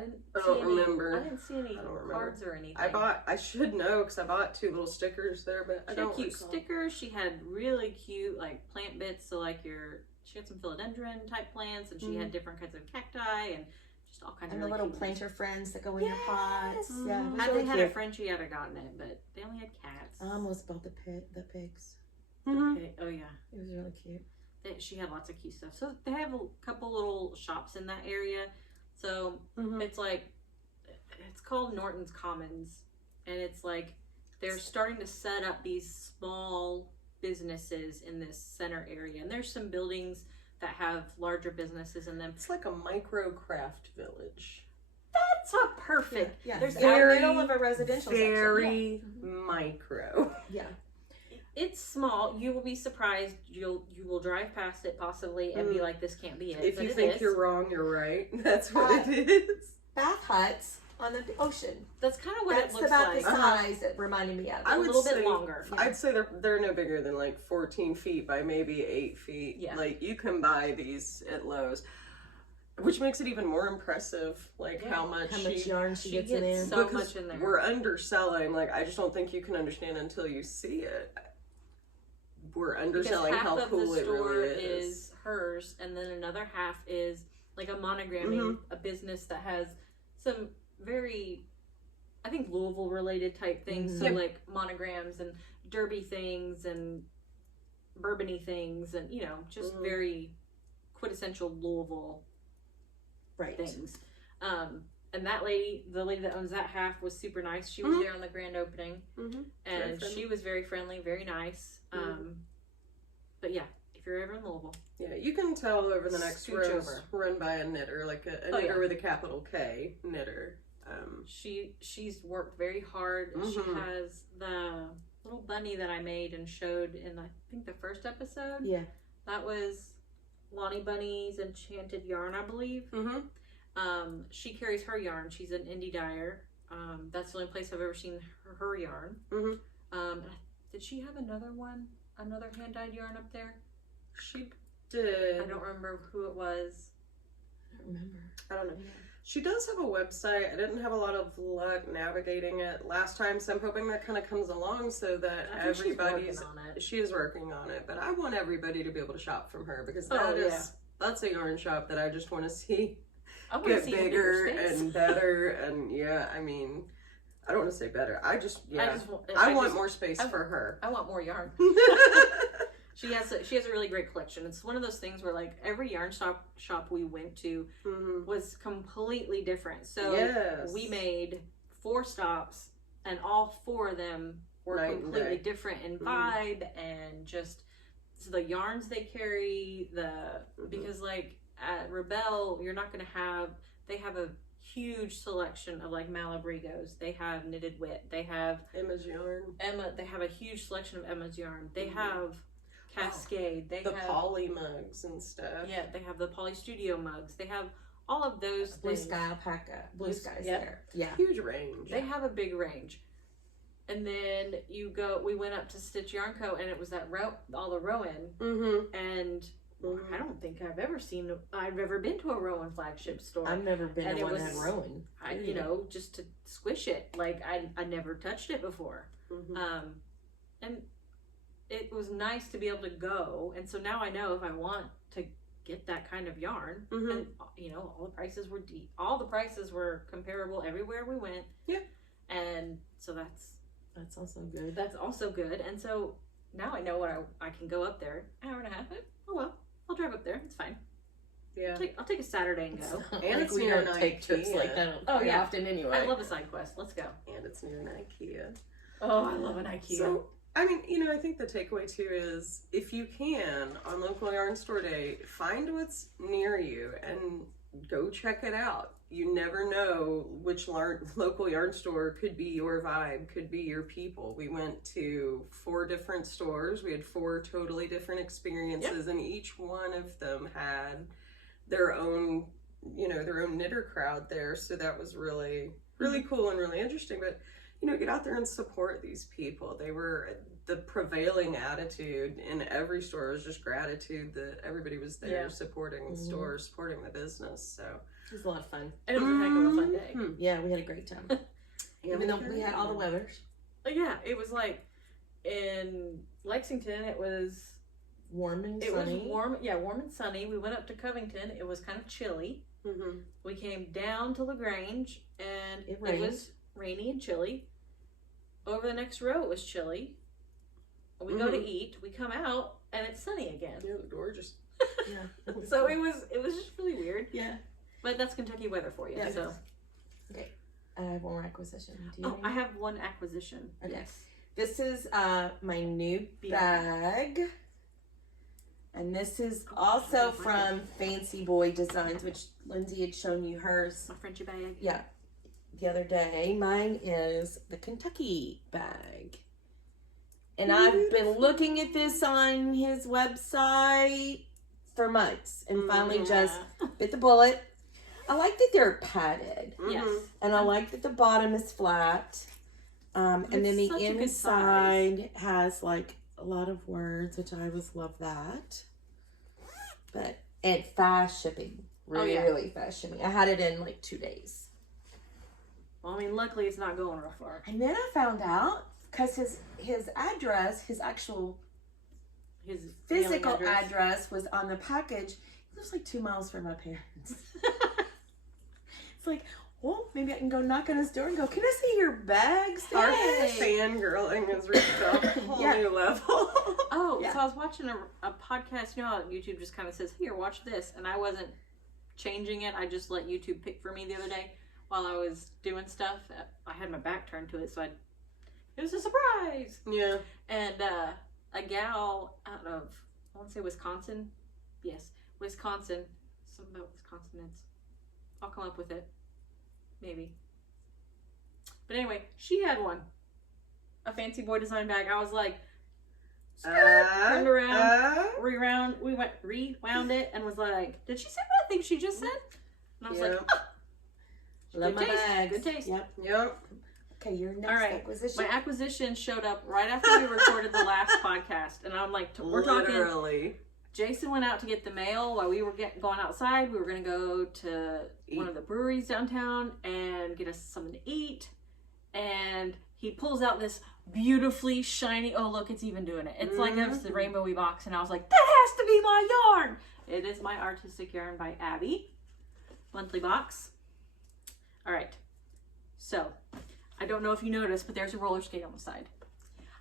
don't remember. I didn't see any cards or anything. I should know because I bought 2 little stickers there, but I She don't had cute recall. stickers. She had really cute like plant bits, so like your she had some philodendron type plants, and she had different kinds of cacti and just all kinds And of the really little cute planter friends that go in your pots. ones. Yeah, it was Had really they had cute. a Frenchie, I'd have gotten it, but they only had cats. I almost bought the pigs. Oh yeah, It was really cute. she had lots of cute stuff. So they have a couple little shops in that area. So it's like, it's called Norton's Commons, and it's like they're starting to set up these small businesses in this center area, and there's some buildings that have larger businesses in them. It's like a micro craft village. That's a perfect. Yeah, There's in the very, middle of a residential very micro. section. Yeah. It's small. You will be surprised. You will drive past it possibly and be like, "This can't be it." If but you it think is. you're wrong, you're right. That's what it is. Bath huts on the ocean. That's kind of what That's it looks about like. the size that reminded me of. I A would little say, bit longer. I'd say they're no bigger than like 14 feet by maybe 8 feet. Yeah. Like you can buy these at Lowe's, which makes it even more impressive. Like how much yarn she gets in gets there. so much in there. We're underselling. Like I just don't think you can understand until you see it. We're underselling because half how of cool the it store really is hers, and then another half is like a monogramming, a business that has some very, I think, Louisville related type things. So like monograms and derby things and bourbony things, and just very quintessential Louisville things. And that lady, the lady that owns that half, was super nice. She was there on the grand opening, and she was very friendly, very nice. But yeah, if you're ever in Louisville, you can tell over the next Scooch rows over. run by a knitter, like a knitter with a capital K, knitter. she's worked very hard. She has the little bunny that I made and showed in, I think, the first episode. Yeah. That was Lonnie Bunny's Enchanted Yarn, I believe. She carries her yarn. She's an indie dyer. That's the only place I've ever seen her yarn. Did she have another one? Another hand-dyed yarn up there? She did. I don't remember who it was. I don't remember. I don't know. She does have a website. I didn't have a lot of luck navigating it last time, so I'm hoping that kind of comes along so that everybody's. She is working on it, but I want everybody to be able to shop from her because that's a yarn shop that I just want to see get bigger and better. And I mean, I don't want to say better. I want more space for her. I want more yarn. She has a really great collection. It's one of those things where like every yarn shop we went to was completely different. So we made 4 stops, and all 4 of them were completely different in vibe and just the yarns they carry. Because like at Rebelle, you're not going to have. They have a huge selection of like Malabrigos. They have knitted wit. They have Emma's yarn. They have a huge selection of Emma's yarn. They have Cascade. They the have poly mugs and stuff. Yeah, they have the Poly Studio mugs. They have all of those Blue things. Sky Alpaca. Blue Sky's there. Yeah. Huge range. They have a big range. And then we went up to Stitch Yarn Co. and it was that all the Rowan. And I don't think I've ever been to a Rowan flagship store. I've never been to one that Rowan. Just to squish it. Like I never touched it before. And it was nice to be able to go, and so now I know if I want to get that kind of yarn, and all the prices were comparable everywhere we went. Yeah, and so that's also good. That's also good, and so now I know what I can go up there. Hour and a half. Oh well, I'll drive up there. It's fine. Yeah, I'll take a Saturday and go. And like we don't take trips like that often anyway. I love a side quest. Let's go. And it's near an IKEA. Oh, I love an IKEA. So, I mean, I think the takeaway too is if you can on local yarn store day, find what's near you and go check it out. You never know which local yarn store could be your vibe, could be your people. We went to 4 different stores. We had 4 totally different experiences, and each one of them had their own, their own knitter crowd there. So that was really, really cool and really interesting. But get out there and support these people. The prevailing attitude in every store was just gratitude that everybody was there supporting the store, supporting the business. So it was a lot of fun. And it was a heck of a fun day. Yeah, we had a great time. Even though we had all the weathers. Yeah, it was like in Lexington, it was warm and It sunny. was warm, yeah, warm and sunny. We went up to Covington. It was kind of chilly. Mm-hmm. We came down to LaGrange, and It it rained. was rainy and chilly. Over the next row, it was chilly. We go to eat. We come out, and it's sunny again. Yeah, the door just. Yeah. So it was just really weird. Yeah. But that's Kentucky weather for you. Yeah, it so. is. Okay. I have one more acquisition. Do you Oh, have I any? have one acquisition. Okay. Yes. This is my new bag. And this is also from Fancy Boy Designs, which Lindsay had shown you hers. My Frenchy bag. Yeah. The other day. Mine is the Kentucky bag. And I've been looking at this on his website for months and finally just bit the bullet. I like that they're padded. Yes. And I like that the bottom is flat. And then It's the such a good inside has like a lot of words, which I always love that. But, and fast shipping. Really fast shipping. I had it in like 2 days. Well, I mean, luckily it's not going real far. And then I found out, because his address, his actual His physical mailing address was on the package. It was like 2 miles from my parents. It's like, well, maybe I can go knock on his door and go, can I see your bags? Our Dad?" fangirling has reached a whole Yeah. new level. Oh, Yeah. so I was watching a podcast. You know how YouTube just kind of says, here, watch this. And I wasn't changing it. I just let YouTube pick for me the other day while I was doing stuff. I had my back turned to it, so it was a surprise. Yeah. And a gal out of, I want to say Wisconsin. Yes, Wisconsin. Something about ALTKnits. I'll come up with it. Maybe. But anyway, she had one. A Fancy Boy Design bag. I was like, turned around, rewound it, and was like, did she say what I think she just said? And I was like, oh, Love good my taste. bags. Good taste. Yep. Okay, your next All right. acquisition. My acquisition showed up right after we recorded the last podcast, and I'm like, we're talking. Literally. Jason went out to get the mail while we were going outside. We were going to go to one of the breweries downtown and get us something to eat. And he pulls out this beautifully shiny, oh look, it's even doing it. It's like a rainbowy box. And I was like, that has to be my yarn. It is my artistic yarn by Abby. Monthly box. All right. So, I don't know if you noticed, but there's a roller skate on the side.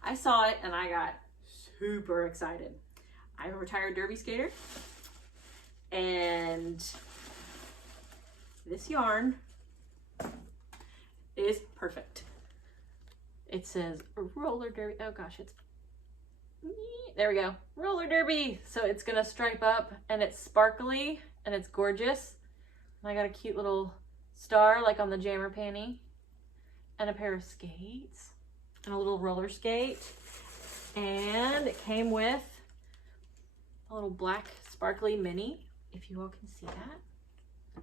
I saw it and I got super excited. I'm a retired derby skater, and this yarn is perfect. It says roller derby. Oh gosh, there we go. Roller derby. So it's gonna stripe up, and it's sparkly, and it's gorgeous. And I got a cute little star like on the jammer panty, and a pair of skates, and a little roller skate, and it came with a little black sparkly mini, if you all can see that.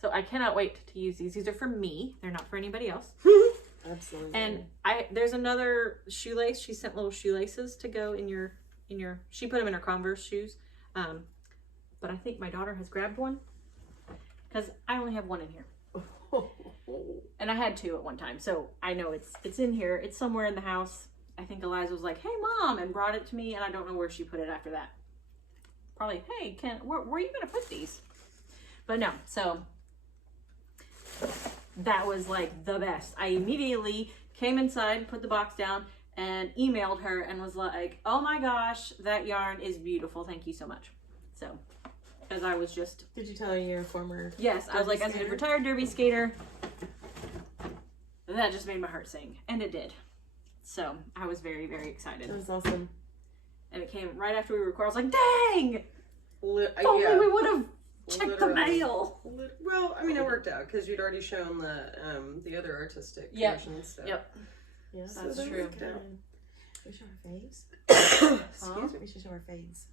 So I cannot wait to use these. These are for me. They're not for anybody else. Absolutely. And there's another shoelace. She sent little shoelaces to go in your she put them in her Converse shoes. But I think my daughter has grabbed one because I only have one in here. And I had two at one time. So I know it's in here. It's somewhere in the house. I think Eliza was like, hey mom, and brought it to me, and I don't know where she put it after that. Probably, hey, where are you gonna put these? But no, so that was like the best. I immediately came inside, put the box down, and emailed her and was like, oh my gosh, that yarn is beautiful. Thank you so much. So, because I was just... Did you tell her you're a former... Yes, I was like, as a skater? retired derby skater, that just made my heart sing. And it did. So, I was very, very excited. That was awesome. And it came right after we recorded. I was like, dang! Only Yeah. we would have checked the Literally. mail. Well, I mean, it worked out because you'd already shown the other artistic Yep. versions. So. Yep. Yeah, That's that true. worked out. We should show our fades. Huh? Excuse me, we should show our fades.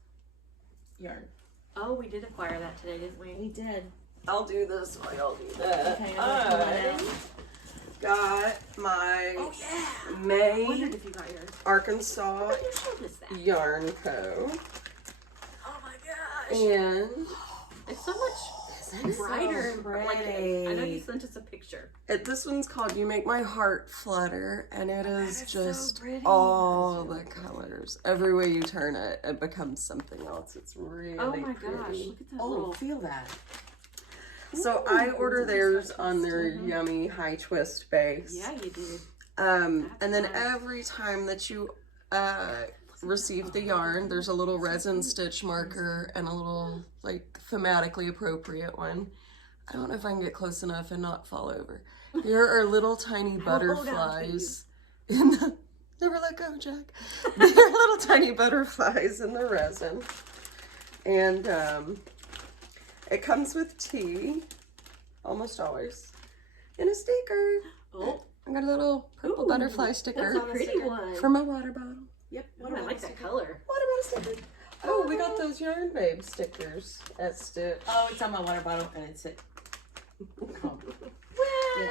Yarn. Oh, we did acquire that today, didn't we? We did. I'll do this while y'all do that. Okay, I got my Oh, yeah. I May wondered if you got yours. Arkansas You showed us that. Yarn Co. Oh my gosh. And It's so much. That's brighter. so Like, pretty. I know you sent us a picture. This one's called You Make My Heart Flutter, and it is is so just pretty. all the colors. Every way you turn it, it becomes something else. It's really Oh my gosh, pretty. look at that Oh, little. feel that. So I order theirs on their yummy high twist base. Yeah, you did. And then nice. every time that you receive the yarn, there's a little resin stitch marker and a little like thematically appropriate one. I don't know if I can get close enough and not fall over. There are little tiny butterflies in the, never let go, Jack. There are little tiny butterflies in the resin. And it comes with tea, almost always, and a sticker. Oh, I got a little purple Ooh, butterfly that's sticker a pretty one. for my water bottle. Yep. I like that color. Water bottle sticker. Oh, we got those Yarn Babe stickers at Stitch. Oh, it's on my water bottle and it's it.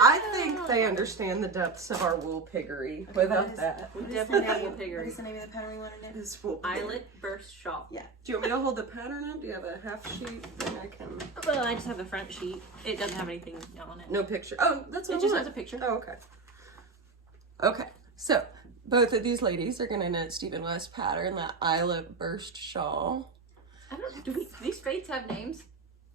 I think they understand the depths of our wool piggery without that. We definitely have a What piggery. is the name of the pattern we want to knit? It's wool piggery. Eyelet burst shawl. Yeah. Do you want me to hold the pattern up? Do you have a half sheet that I can? Well, I just have the front sheet. It doesn't have anything on it. No picture. Oh, that's what It I just want. has a picture. Oh, okay. Okay, so both of these ladies are gonna knit Stephen West pattern, that Eyelet burst shawl. I don't. Do these fades have names?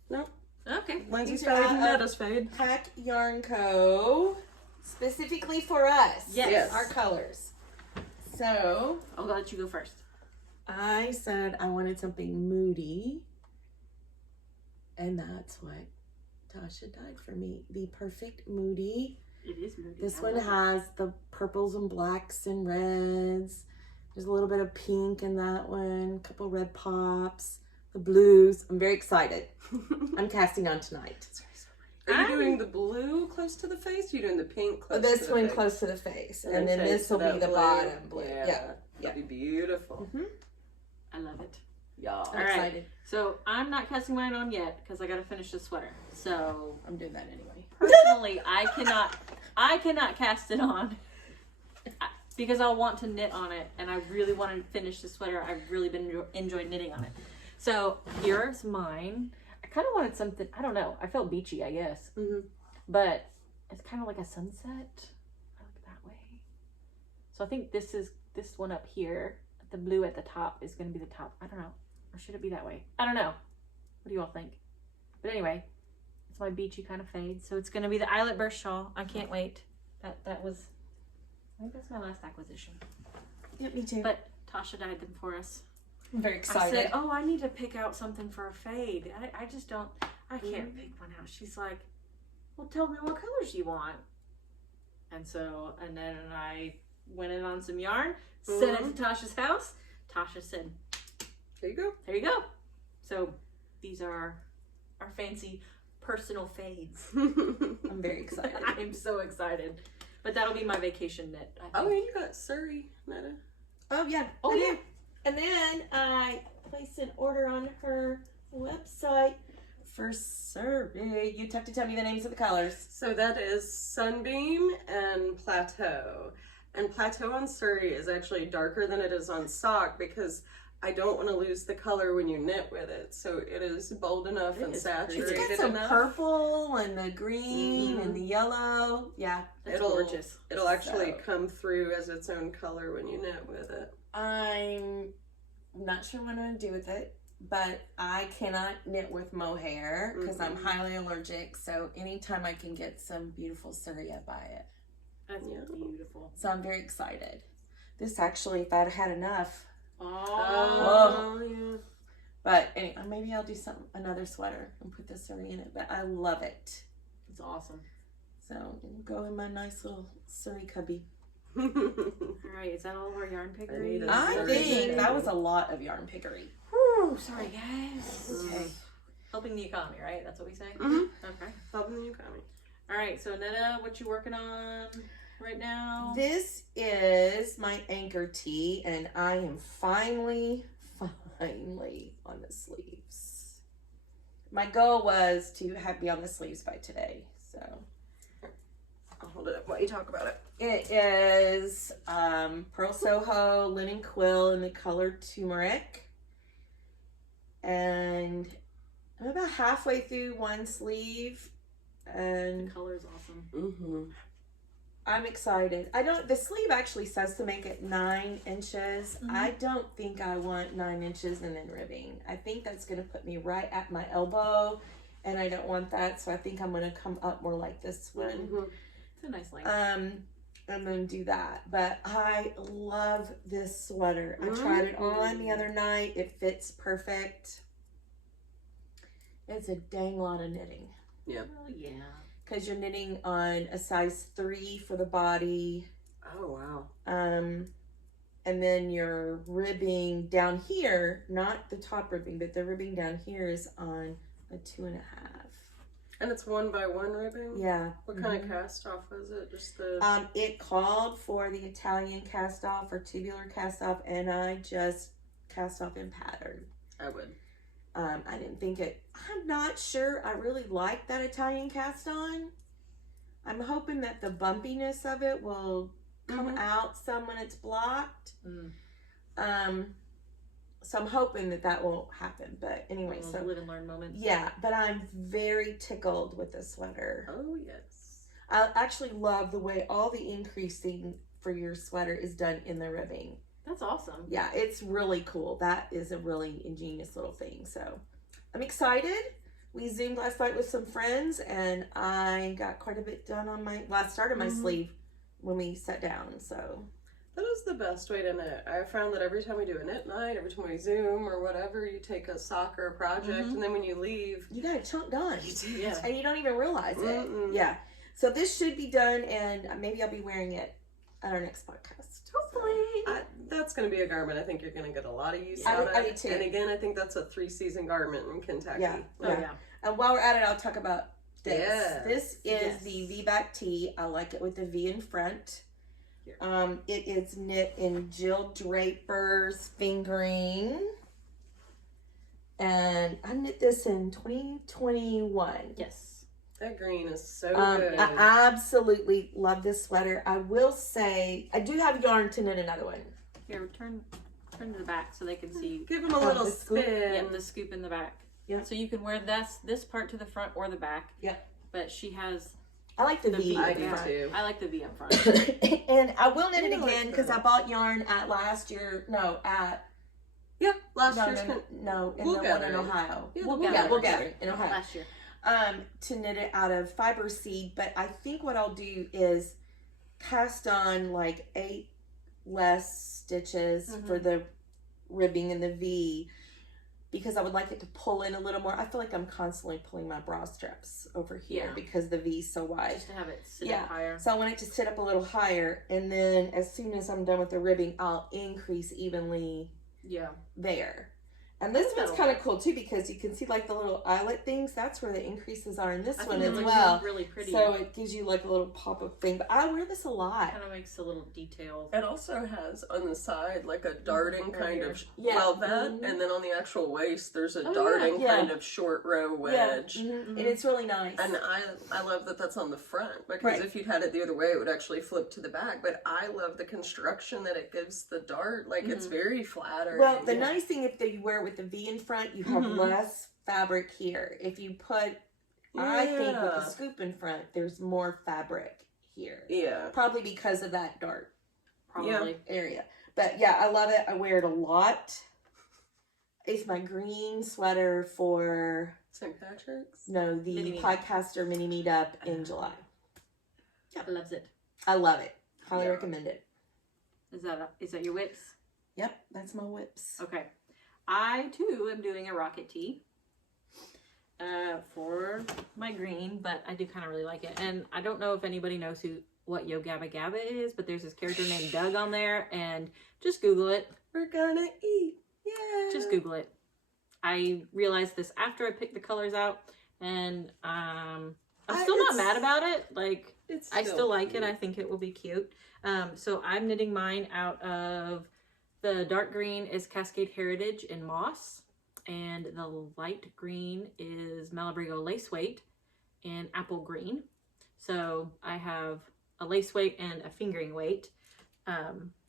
No, Okay. Lindsay's These are fade and out of- Netta's fade. Pack Yarn Co. Specifically for us. Yes. Our colors. So I'll let you go first. I said I wanted something moody. And that's what Tasha dyed for me. The perfect moody. It is moody. This I one love it. has the purples and blacks and reds. There's a little bit of pink in that one. A couple red pops. The blues. I'm very excited. I'm casting on tonight. Are you doing the blue close to the face? Or are you doing the pink close to This the one face? close to the face. And then then face this will to be that the blue. bottom blue. Yeah, Yeah. that'd be beautiful. I love it. Yeah. I'm All right. excited. So I'm not casting mine on yet because I got to finish the sweater. So I'm doing that anyway. personally, I cannot cast it on because I want to knit on it, and I really want to finish the sweater. I've really been enjoying knitting on it. So here's mine. I kind of wanted something. I don't know. I felt beachy, I guess, but it's kind of like a sunset. I like it that way. So I think this one up here. The blue at the top is going to be the top. I don't know. Or should it be that way? I don't know. What do you all think? But anyway, it's my beachy kind of fade. So it's going to be the Eyelet burst shawl. I can't wait. That was, I think that's my last acquisition. Yeah, me too. But Tasha dyed them for us. I'm very I excited. said, oh, I need to pick out something for a fade. I just don't, I can't pick one out. She's like, well, tell me what colors you want. And so, and then I went in on some yarn, sent it to Tasha's house. Tasha said, There you go. there you go. So these are our fancy personal fades. I'm very excited. I am so excited. But that'll be my vacation knit. I Oh, think. and you got Surrey, Netta. Oh yeah. Oh, I yeah. do. And then I placed an order on her website for Surrey. You have to tell me the names of the colors. So that is Sunbeam and Plateau. And Plateau on Surrey is actually darker than it is on sock because I don't want to lose the color when you knit with it. So it is bold enough It and is saturated It's got some enough. purple and the green and the yellow. Yeah. That's It'll- gorgeous. It'll actually So- come through as its own color when you knit with it. I'm not sure what I'm going to do with it, but I cannot knit with mohair because I'm highly allergic. So anytime I can get some beautiful Surrey, I buy it. That's Yeah. beautiful. So I'm very excited. This actually, if I'd had enough, Oh, yeah. but anyway, maybe I'll do another sweater and put the Surrey in it. But I love it. It's awesome. So it'll go in my nice little Surrey cubby. All right, is that all of our yarn pickery? need a I Surrey think shade. that was a lot of yarn pickery. Whew, sorry guys. Okay. Helping the economy, right? That's what we say? Mhm. Okay. Helping the economy. All right, so Netta, what you working on right now? This is my anchor tee, and I am finally on the sleeves. My goal was to be on the sleeves by today, so. I'll hold it up while you talk about it. It is Pearl Soho linen quill in the color turmeric, and I'm about halfway through one sleeve, and The color is awesome. Mm-hmm. I'm excited. The sleeve actually says to make it 9 inches. I don't think I want 9 inches and then ribbing. I think that's going to put me right at my elbow, and I don't want that, so I think I'm going to come up more like this one. Mm-hmm. It's a nice length. And then do that. But I love this sweater. I tried it on the other night. It fits perfect. It's a dang lot of knitting. Yeah. Oh, yeah. Because you're knitting on a size 3 for the body. Oh, wow. And then you're ribbing down here, not the top ribbing, but the ribbing down here is on a 2.5. And it's 1x1 ribbing? Yeah. What kind of cast off was it? Just the... It called for the Italian cast off or tubular cast off, and I just cast off in pattern. I would. I didn't think it, I'm not sure I really like that Italian cast on. I'm hoping that the bumpiness of it will come out some when it's blocked. So I'm hoping that won't happen. But anyway, so live and learn moments. Yeah, but I'm very tickled with this sweater. Oh, yes. I actually love the way all the increasing for your sweater is done in the ribbing. That's awesome. Yeah, it's really cool. That is a really ingenious little thing. So I'm excited. We Zoomed last night with some friends, and I got quite a bit done on I started my sleeve when we sat down. So that is the best way to knit. I found that every time we do a knit night, every time we Zoom or whatever, you take a sock or a project, and then when you leave, you got a chunk done. You do. Yeah. And you don't even realize it. Yeah. So this should be done, and maybe I'll be wearing it at our next podcast. Hopefully. That's going to be a garment I think you're going to get a lot of use I out of. do too. And again, I think that's a 3-season garment in Kentucky. Yeah. Oh, yeah. And while we're at it, I'll talk about this. Yes. This is Yes. the V-back tee. I like it with the V in front. Here. It is knit in Jill Draper's fingering. And I knit this in 2021. Yes. That green is so good. I absolutely love this sweater. I will say, I do have yarn to knit another one. Here, turn to the back so they can see. Give them a little the scoop. spin. Yeah, the scoop in the back. Yeah. So you can wear this part to the front or the back. Yeah. But she has I like the the V. V. I in do front. too. I like the V up front. And I will knit it I like again because I that. bought yarn at last Last year's in Wool the one in Gathering. Ohio. Yeah, Wool Wool Gathering Gathering. in Ohio. Last year. To knit it out of fiber seed, but I think what I'll do is cast on like 8 less stitches for the ribbing and the V, because I would like it to pull in a little more. I feel like I'm constantly pulling my bra straps over here because the V is so wide. Just to have it sit Yeah. up higher. So I want it to sit up a little higher, and then as soon as I'm done with the ribbing, I'll increase evenly Yeah. there. And this one's that'll kind of work. cool too, because you can see like the little eyelet things. That's where the increases are in this I one think as it well. looks really pretty. So it gives you like a little pop-up thing. But I wear this a lot. Kind of makes a little detail. It also has on the side like a darting Right kind here. of Yeah. well that, Mhm. and then on the actual waist there's a Oh, yeah. darting Yeah. kind of short row wedge. Yeah. And it's really nice. And I love that that's on the front, because Right. if you'd had it the other way, it would actually flip to the back. But I love the construction that it gives the dart. Like, it's very flattering. Well, the nice thing if you wear it with the V in front, you have less fabric here. If you put, I think with the scoop in front, there's more fabric here. Yeah. Probably because of that dart Probably. area. But yeah, I love it. I wear it a lot. It's my green sweater for, St. Patrick's? the Mini Podcaster mini meetup in July. Loves it. I love it. Highly Yeah. recommend it. Is that your whips? Yep, that's my whips. Okay. I too am doing a rocket tee for my green, but I do kind of really like it. And I don't know if anybody knows what Yo Gabba Gabba is, but there's this character named Doug on there, and just Google it. We're gonna eat. Yeah. Just Google it. I realized this after I picked the colors out, and I'm still not mad about it. Like, I still like it. I think it will be cute. So I'm knitting mine out of the dark green is Cascade Heritage in Moss, and the light green is Malabrigo Lace Weight in Apple Green. So I have a lace weight and a fingering weight.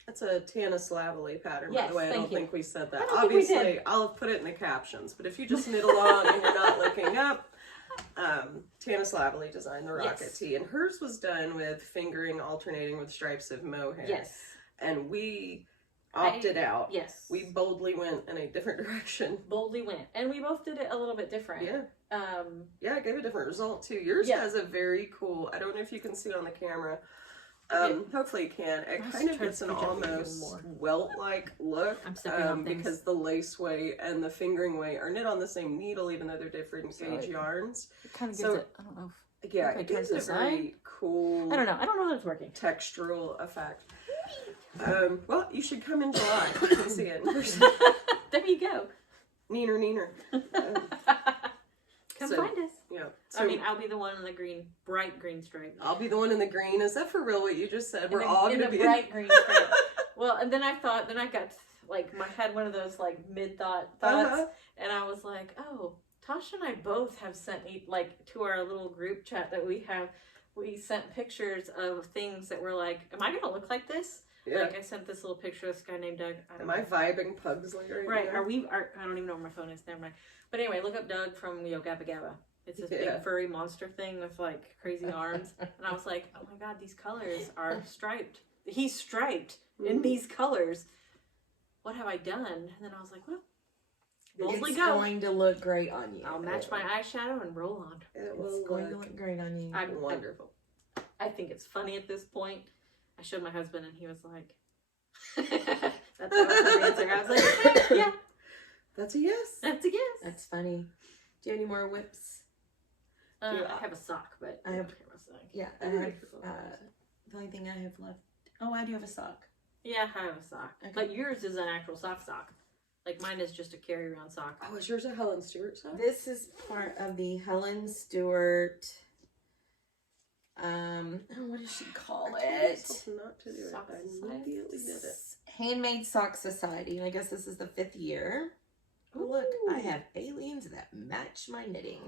That's a Tana Slavely pattern, by Yes, the way. I don't thank you. think we said that. I don't think we Obviously, did. I'll put it in the captions, but if you just knit along and you're not looking up, Tana Slavely designed the rocket Yes. tee, and hers was done with fingering alternating with stripes of mohair. Yes. And we opted out. Yes. We boldly went in a different direction. boldly went. And we both did it a little bit different. Yeah. Yeah, it gave a different result too. Yours Yeah. has a very cool, I don't know if you can see on the camera. Okay. Hopefully you can. It Let's kind of try to gets an scooch up even almost more. welt-like look. I'm stepping on things. Because the lace way and the fingering way are knit on the same needle, even though they're different Sorry. gauge yarns. It kind of gives So- it, I don't know. Yeah, Okay, it gives turn it to a the very cool I don't know. I don't know that it's working. textural effect. Well, you should come in July. You can see it in person. There you go. Neener. Come So- find us. Yeah. I mean, I'll be the one in the green, bright green stripe. I'll be the one in the green. Is that for real what you just said? In We're the- all in going to the be bright green stripe. Well, and then I got like, had one of those like thoughts, and I was like, oh, Tasha and I both have sent like to our little group chat that we have. We sent pictures of things that were like, am I gonna look like this? Yeah. Like I sent this little picture of this guy named Doug. Am I vibing Pugsley Right? now? I don't even know where my phone is. Never mind. But anyway, look up Doug from Gabba Gabba. It's this Yeah. big furry monster thing with like crazy arms, and I was like, oh my god, these colors are striped. He's striped in these colors. What have I done? And then I was like, well, boldly It's go. going to look great on you. I'll match my eyeshadow and roll on. It It's will going to look look great on you. wonderful. I think it's funny at this point. I showed my husband, and he was like, that was his answer. I was like, yeah, That's a yes. that's a yes. That's funny. Do you have any more whips? I have a sock, but I have- don't care about socks. Yeah, I have. The only thing I have left. Oh, I do have a sock. Yeah, I have a sock. Okay. But yours is an actual sock. Like mine is just a carry around sock. Oh, is yours a Helen Stewart sock? This is part of the Helen Stewart. What does she call I told it? myself not to do it. Sock I Society? immediately did it. Handmade Sock Society. And I guess this is the 5th year. Oh, look, I have aliens that match my knitting.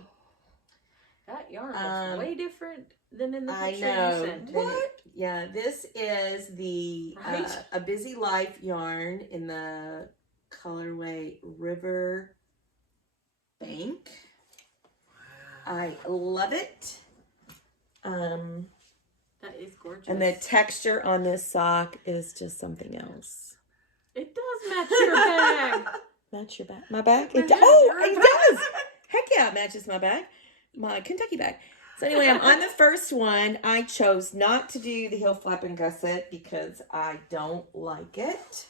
That yarn looks way different than in the I picture know. you sent. What? Yeah, this is the Right. A Busy Life yarn in the colorway River Bank. I love it. That is gorgeous. And the texture on this sock is just something else. It does match your bag. Match your back? My bag? It Matches oh, your it bag. does! Heck yeah, it matches my bag. My Kentucky bag. So anyway, I'm on the first one. I chose not to do the heel flap and gusset because I don't like it.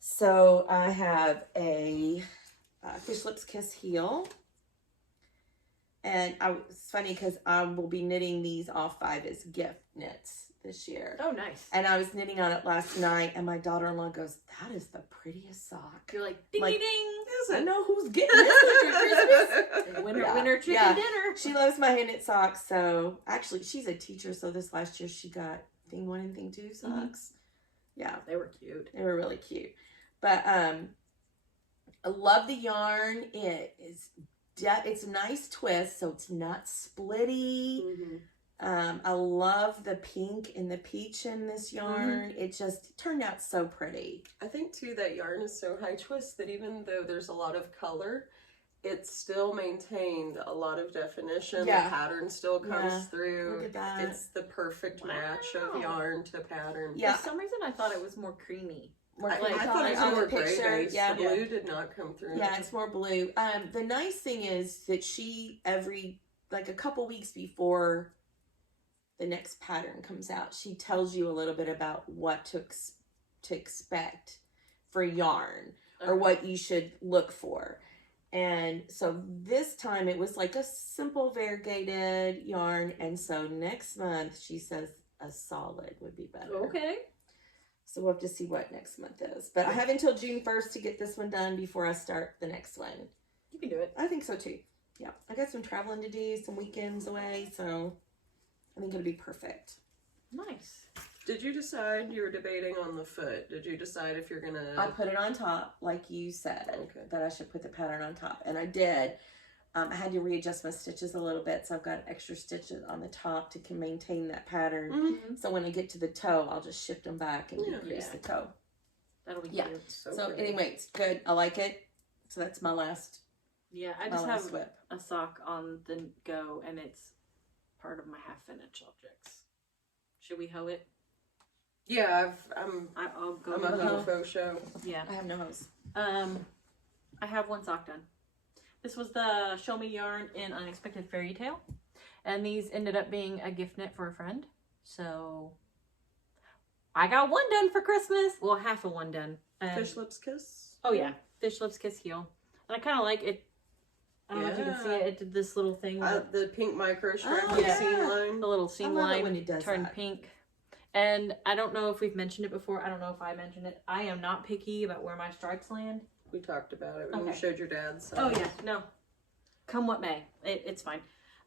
So I have a Fish Lips Kiss heel. And it's funny because I will be knitting these all 5 as gift knits this year. Oh, nice. And I was knitting on it last night, and my daughter-in-law goes, "That is the prettiest sock." You're like, ding, Like, ding, I know who's getting this one for Christmas. ding. Winner, Yeah, winner, chicken yeah. dinner. She loves my hand knit socks. So actually, she's a teacher. So this last year, she got Thing 1 and Thing 2 socks. Yeah, They were cute. they were really cute. But I love the yarn. It's a nice twist, so it's not splitty. I love the pink and the peach in this yarn. It just turned out so pretty. I think too that yarn is so high twist that even though there's a lot of color, it still maintained a lot of definition. Yeah. The pattern still comes Yeah. through. Look at that. It's the perfect match Wow. of yarn to pattern. Yeah. For some reason, I thought it was more creamy. More I, Like, I thought it was on the more gray picture. based. Yeah. The blue did not come through. Yeah, it's more blue. The nice thing is that she a couple weeks before the next pattern comes out, she tells you a little bit about what to expect for yarn or what you should look for. And so this time it was like a simple variegated yarn, and so next month she says a solid would be better. Okay. So we'll have to see what next month is. But I have until June 1st to get this one done before I start the next one. You can do it. I think so too. Yeah. I got some traveling to do, some weekends away, so I think it'll be perfect. Nice. Did you decide you were debating on the foot? Did you decide if you're gonna? I put it on top, like you said, Okay. that I should put the pattern on top, and I did. I had to readjust my stitches a little bit, so I've got extra stitches on the top to can maintain that pattern. Mm-hmm. So when I get to the toe, I'll just shift them back and decrease the toe. That'll be Yeah. cute. So anyway, it's good. I like it. So that's my last. Yeah, I just have a sock on the go, and it's part of my half-finished objects. Should we hoe it? Yeah, I'll go. I'm a hoe faux show. Yeah. I have no hose. I have one sock done. This was the Show Me Yarn in Unexpected Fairy Tale. And these ended up being a gift knit for a friend. So I got one done for Christmas. Well, half of one done. Fish Lips Kiss? Oh yeah. Fish Lips Kiss Heel. And I kind of like it. I don't know if you can see it. It did this little thing. The pink micro stripe seam line. The little seam line when it does turned pink. And I don't know if we've mentioned it before. I don't know if I mentioned it. I am not picky about where my stripes land. We talked about it when you showed your dad. So. Oh yeah, no. Come what may, it's fine.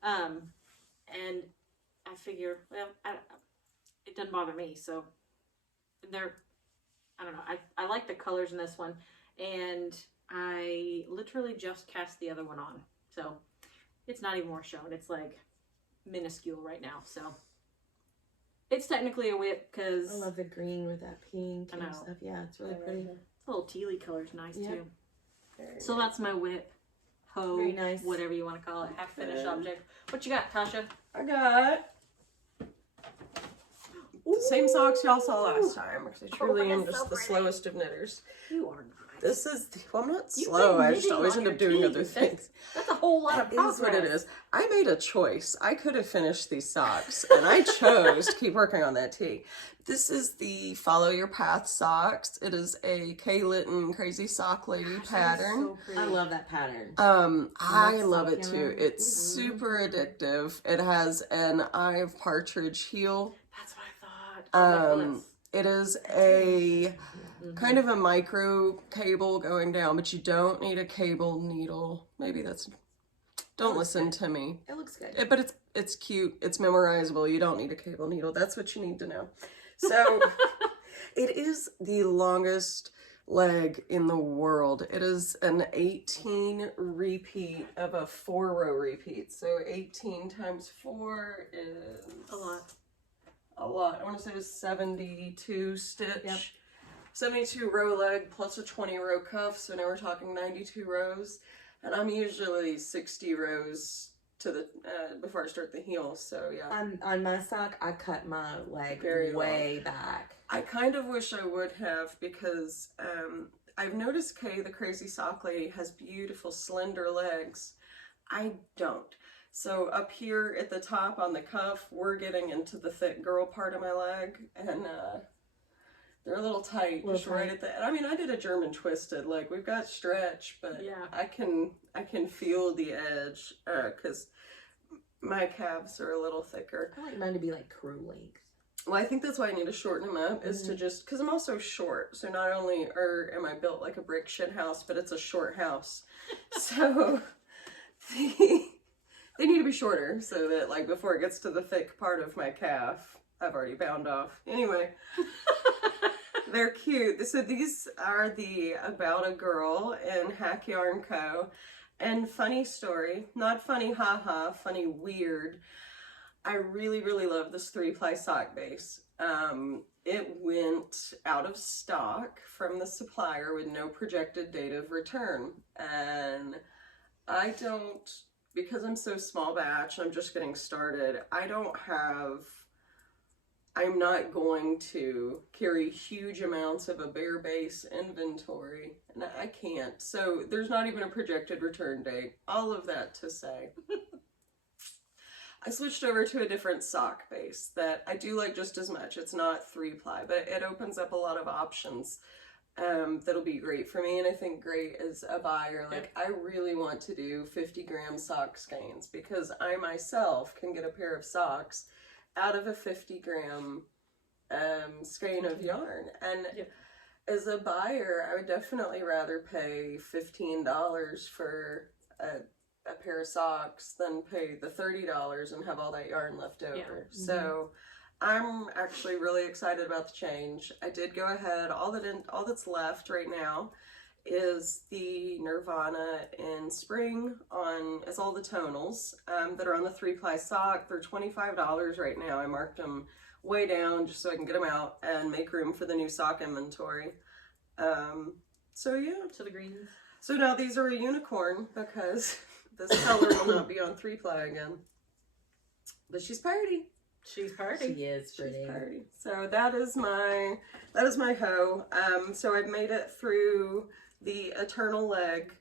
And I figure, well, it doesn't bother me. So I don't know. I like the colors in this one, and I literally just cast the other one on. So it's not even worth showing. It's like minuscule right now. So it's technically a whip because I love the green with that pink and I know. stuff. Yeah, it's really pretty. The little tealy color's nice too. Very So nice. That's my whip, hoe, Very nice. whatever you want to call it, half finished object. What you got, Tasha? I got the same socks y'all saw last time, because I truly am just the slowest of knitters. You are not. This is, well, I'm not You've slow, been I just knitting always on end up your doing teeth. other things. That's a whole lot of That progress. is what it is. I made a choice. I could have finished these socks, and I chose to keep working on that tee. This is the Follow Your Path socks. It is a Kay Litton Crazy Sock Lady pattern. So pretty. I love that pattern. I That's love so it too. cute. It's super addictive. It has an eye of partridge heel. That's what I thought. It is a kind of a micro cable going down, but you don't need a cable needle. Maybe that's, don't listen to me. It looks good. But it's cute. It's memorizable. You don't need a cable needle. That's what you need to know. So it is the longest leg in the world. It is an 18 repeat of a 4-row repeat. So 18 times 4 is A lot. a lot. I want to say it's 72 stitch. Yep. 72 row leg plus a 20 row cuff. So now we're talking 92 rows. And I'm usually 60 rows to the before I start the heel. So yeah. On my sock, I cut my leg Very way back. I kind of wish I would have, because I've noticed Kay, the Crazy Sock Lady, has beautiful slender legs. I don't. So up here at the top on the cuff, we're getting into the thick girl part of my leg, and they're a little tight, just right at the. And I mean, I did a German twisted, like we've got stretch, but Yeah. I can feel the edge because my calves are a little thicker. I like mine to be like crew length. Well, I think that's why I need to shorten them up, is to just, because I'm also short. So not only am I built like a brick shit house, but it's a short house. So they need to be shorter so that like before it gets to the thick part of my calf, I've already bound off. Anyway, they're cute. So these are the About a Girl in Hack Yarn Co. And funny story, not funny haha, funny weird. I really, really love this 3-ply sock base. It went out of stock from the supplier with no projected date of return. And I don't, because I'm so small batch and I'm just getting started, I'm not going to carry huge amounts of a bare base inventory, and I can't. So there's not even a projected return date. All of that to say, I switched over to a different sock base that I do like just as much. It's not 3-ply, but it opens up a lot of options that'll be great for me. And I think great as a buyer. Like, I really want to do 50-gram sock skeins, because I myself can get a pair of socks out of a 50-gram skein of yarn. And as a buyer, I would definitely rather pay $15 for a pair of socks than pay the $30 and have all that yarn left over. Yeah. So I'm actually really excited about the change. I did go ahead. All that's left right now is the Nirvana in spring on, it's all the tonals that are on the 3-ply sock. They're $25 right now. I marked them way down just so I can get them out and make room for the new sock inventory. So yeah. To the greens. So now these are a unicorn because this color will not be on 3-ply again. But she's pretty. She's party. She is pretty. She's pretty. So that is my hoe. So I've made it through the eternal leg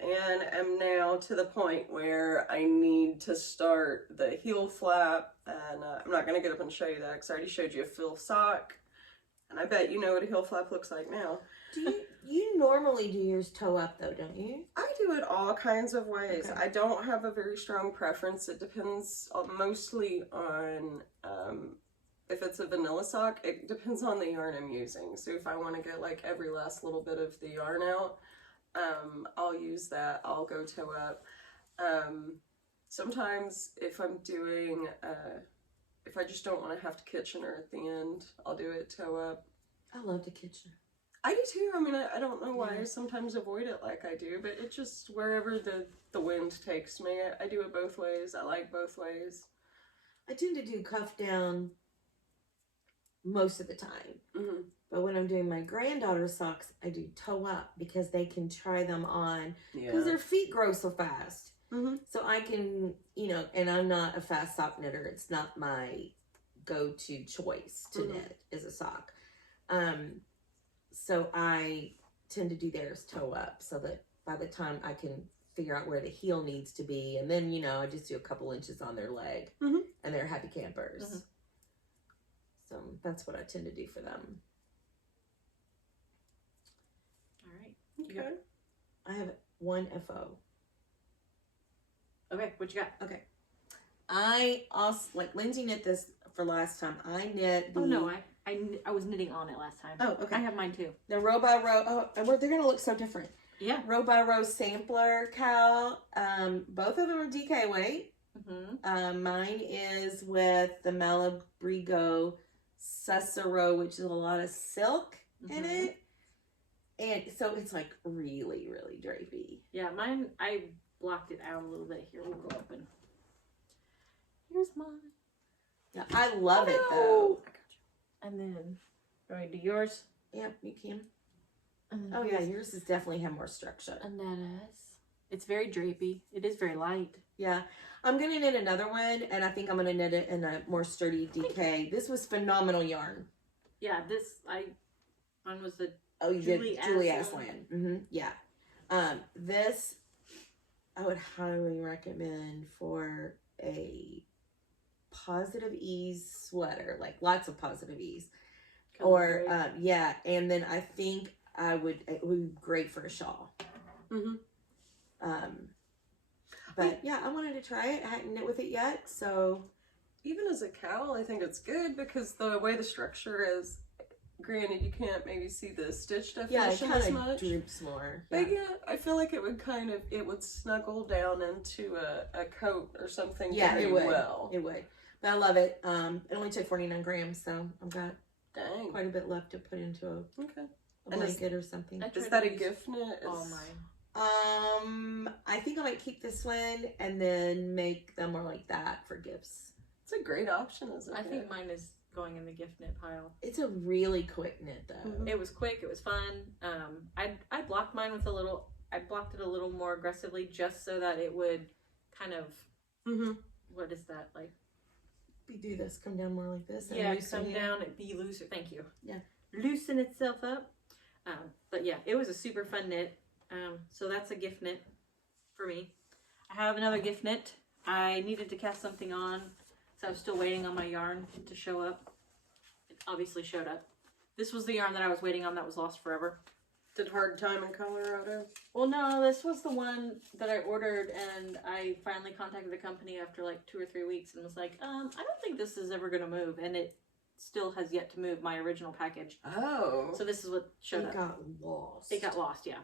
and am now to the point where I need to start the heel flap, and I'm not going to get up and show you that because I already showed you a full sock, and I bet you know what a heel flap looks like now. You normally do yours toe up though, don't you? I do it all kinds of ways. Okay. I don't have a very strong preference. It depends mostly on if it's a vanilla sock, it depends on the yarn I'm using. So if I want to get like every last little bit of the yarn out, I'll use that. I'll go toe up. Sometimes if I'm doing, if I just don't want to have to Kitchener at the end, I'll do it toe up. I love the Kitchener. I do too. I mean, I don't know why Yeah. I sometimes avoid it like I do, but it just, wherever the wind takes me, I do it both ways. I like both ways. I tend to do cuff down most of the time. Mm-hmm. But when I'm doing my granddaughter's socks, I do toe up because they can try them on Yeah. because their feet grow so fast. Mm-hmm. So I can, and I'm not a fast sock knitter. It's not my go-to choice to knit is a sock. So I tend to do theirs toe up so that by the time I can figure out where the heel needs to be, and then, I just do a couple inches on their leg and they're happy campers. So that's what I tend to do for them. All right. Okay. I have one FO. Okay, what you got? Okay. I also, like Lindsay knit this for last time. I knit the... Oh, no, I was knitting on it last time. Oh, okay. I have mine too. The row by row. Oh, and they're going to look so different. Yeah. Row by row sampler cowl. Both of them are DK weight. Mm-hmm. Mine is with the Malabrigo Cicero, which is a lot of silk in it. And so it's like really, really drapey. Yeah, mine, I blocked it out a little bit. Here, we'll go open. Here's mine. Yeah, I love it though. Oh, I got you. And then, do I do yours? Yep, you can. And Oh yeah, yours is definitely have more structure. Annetta's. It's very drapey. It is very light. Yeah, I'm gonna knit another one, and I think I'm gonna knit it in a more sturdy DK. This was phenomenal yarn. Yeah, mine was the Oh, you Julie did Julie Aslan. Aslan. Yeah. This I would highly recommend for a positive ease sweater, like lots of positive ease. Or yeah, and then I think it would be great for a shawl. But yeah, I wanted to try it. I hadn't knit with it yet, so Even as a cowl, I think it's good because the way the structure is, granted, you can't maybe see the stitch yeah, it definition kind as of much. droops more. But yeah, I feel like it would snuggle down into a coat or something Yeah, very it would. well. It would. But I love it. It only took 49 grams, so I've got Dang. quite a bit left to put into a Okay. a blanket or something. Is that a gift knit? All mine. I think I might keep this one and then make them more like that for gifts. It's a great option, isn't it? I think mine is going in the gift knit pile. It's a really quick knit though. It was quick. It was fun. I blocked mine with I blocked it a little more aggressively just so that it would kind of, what is that, like? We do this, come down more like this. And Yeah, loosen come here. down, it be looser. Thank you. Yeah. Loosen itself up. But yeah, it was a super fun knit. So that's a gift knit for me. I have another gift knit. I needed to cast something on, so I was still waiting on my yarn to show up. It obviously showed up. This was the yarn that I was waiting on that was lost forever. Did hard time in Colorado? Well, no, this was the one that I ordered, and I finally contacted the company after like 2 or 3 weeks and was like, I don't think this is ever going to move, and it still has yet to move, my original package. Oh. So this is what showed It up. got lost. It got lost, yeah.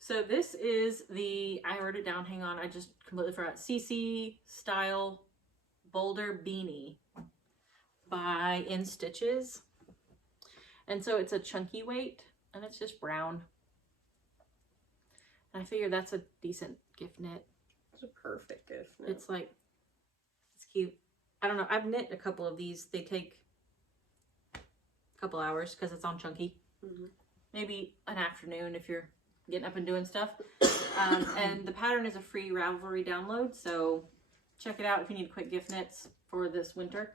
So this is I wrote it down, hang on, I just completely forgot. CC Style Boulder Beanie by In Stitches. And so it's a chunky weight, and it's just brown. And I figured that's a decent gift knit. It's a perfect gift. It's like, it's cute. I don't know. I've knit a couple of these. They take a couple hours because it's on chunky. Maybe an afternoon if you're getting up and doing stuff. And the pattern is a free Ravelry download, so check it out if you need quick gift knits for this winter.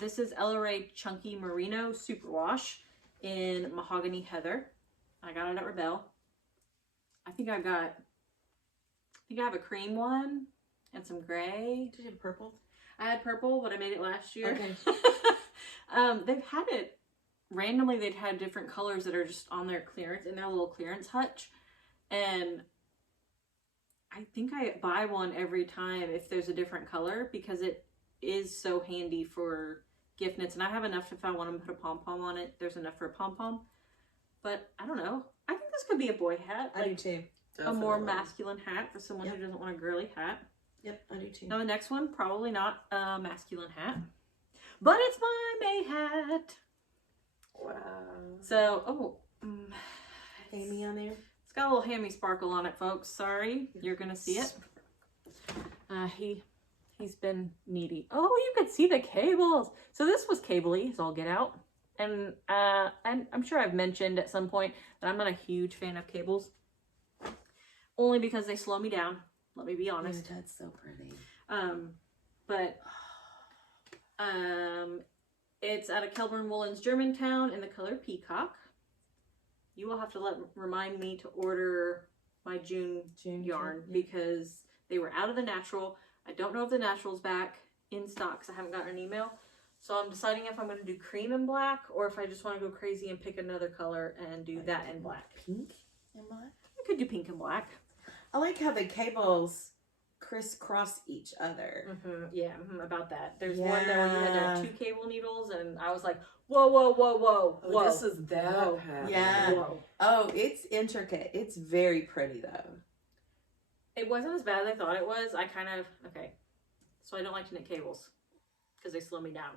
This is Ella Rae Chunky Merino Superwash in Mahogany Heather. I got it at Rebelle. I think I have a cream one and some gray. Did you have purple? I had purple, but I made it last year. Okay. They've had it randomly. They'd had different colors that are just on their clearance in their little clearance hutch, and I think I buy one every time if there's a different color because it is so handy for gift knits. And I have enough if I want to put a pom-pom on it. There's enough for a pom-pom. But I don't know. I think this could be a boy hat. I do too. A more masculine hat for someone who doesn't want a girly hat. Yep, I do too. Now the next one, probably not a masculine hat. But it's my May hat. Wow. So, Amy on there? It's got a little hammy sparkle on it, folks. Sorry, you're gonna see it. He's been needy. Oh, you could see the cables. So this was cable-y, so I'll get out. And I'm sure I've mentioned at some point that I'm not a huge fan of cables. Only because they slow me down. Let me be honest. That's so pretty. It's out of Kelburn Woolens Germantown in the color Peacock. You will have to remind me to order my June yarn because they were out of the natural. I don't know if the natural's back in stock because I haven't gotten an email. So I'm deciding if I'm going to do cream and black or if I just want to go crazy and pick another color and do that in black. Pink and black? I could do pink and black. I like how the cables crisscross each other. About that. There's one that where you had 2 cable needles and I was like, whoa, whoa, whoa, whoa, whoa. This is that pattern. Yeah. Whoa. Oh, it's intricate. It's very pretty though. It wasn't as bad as I thought it was. So I don't like to knit cables because they slow me down.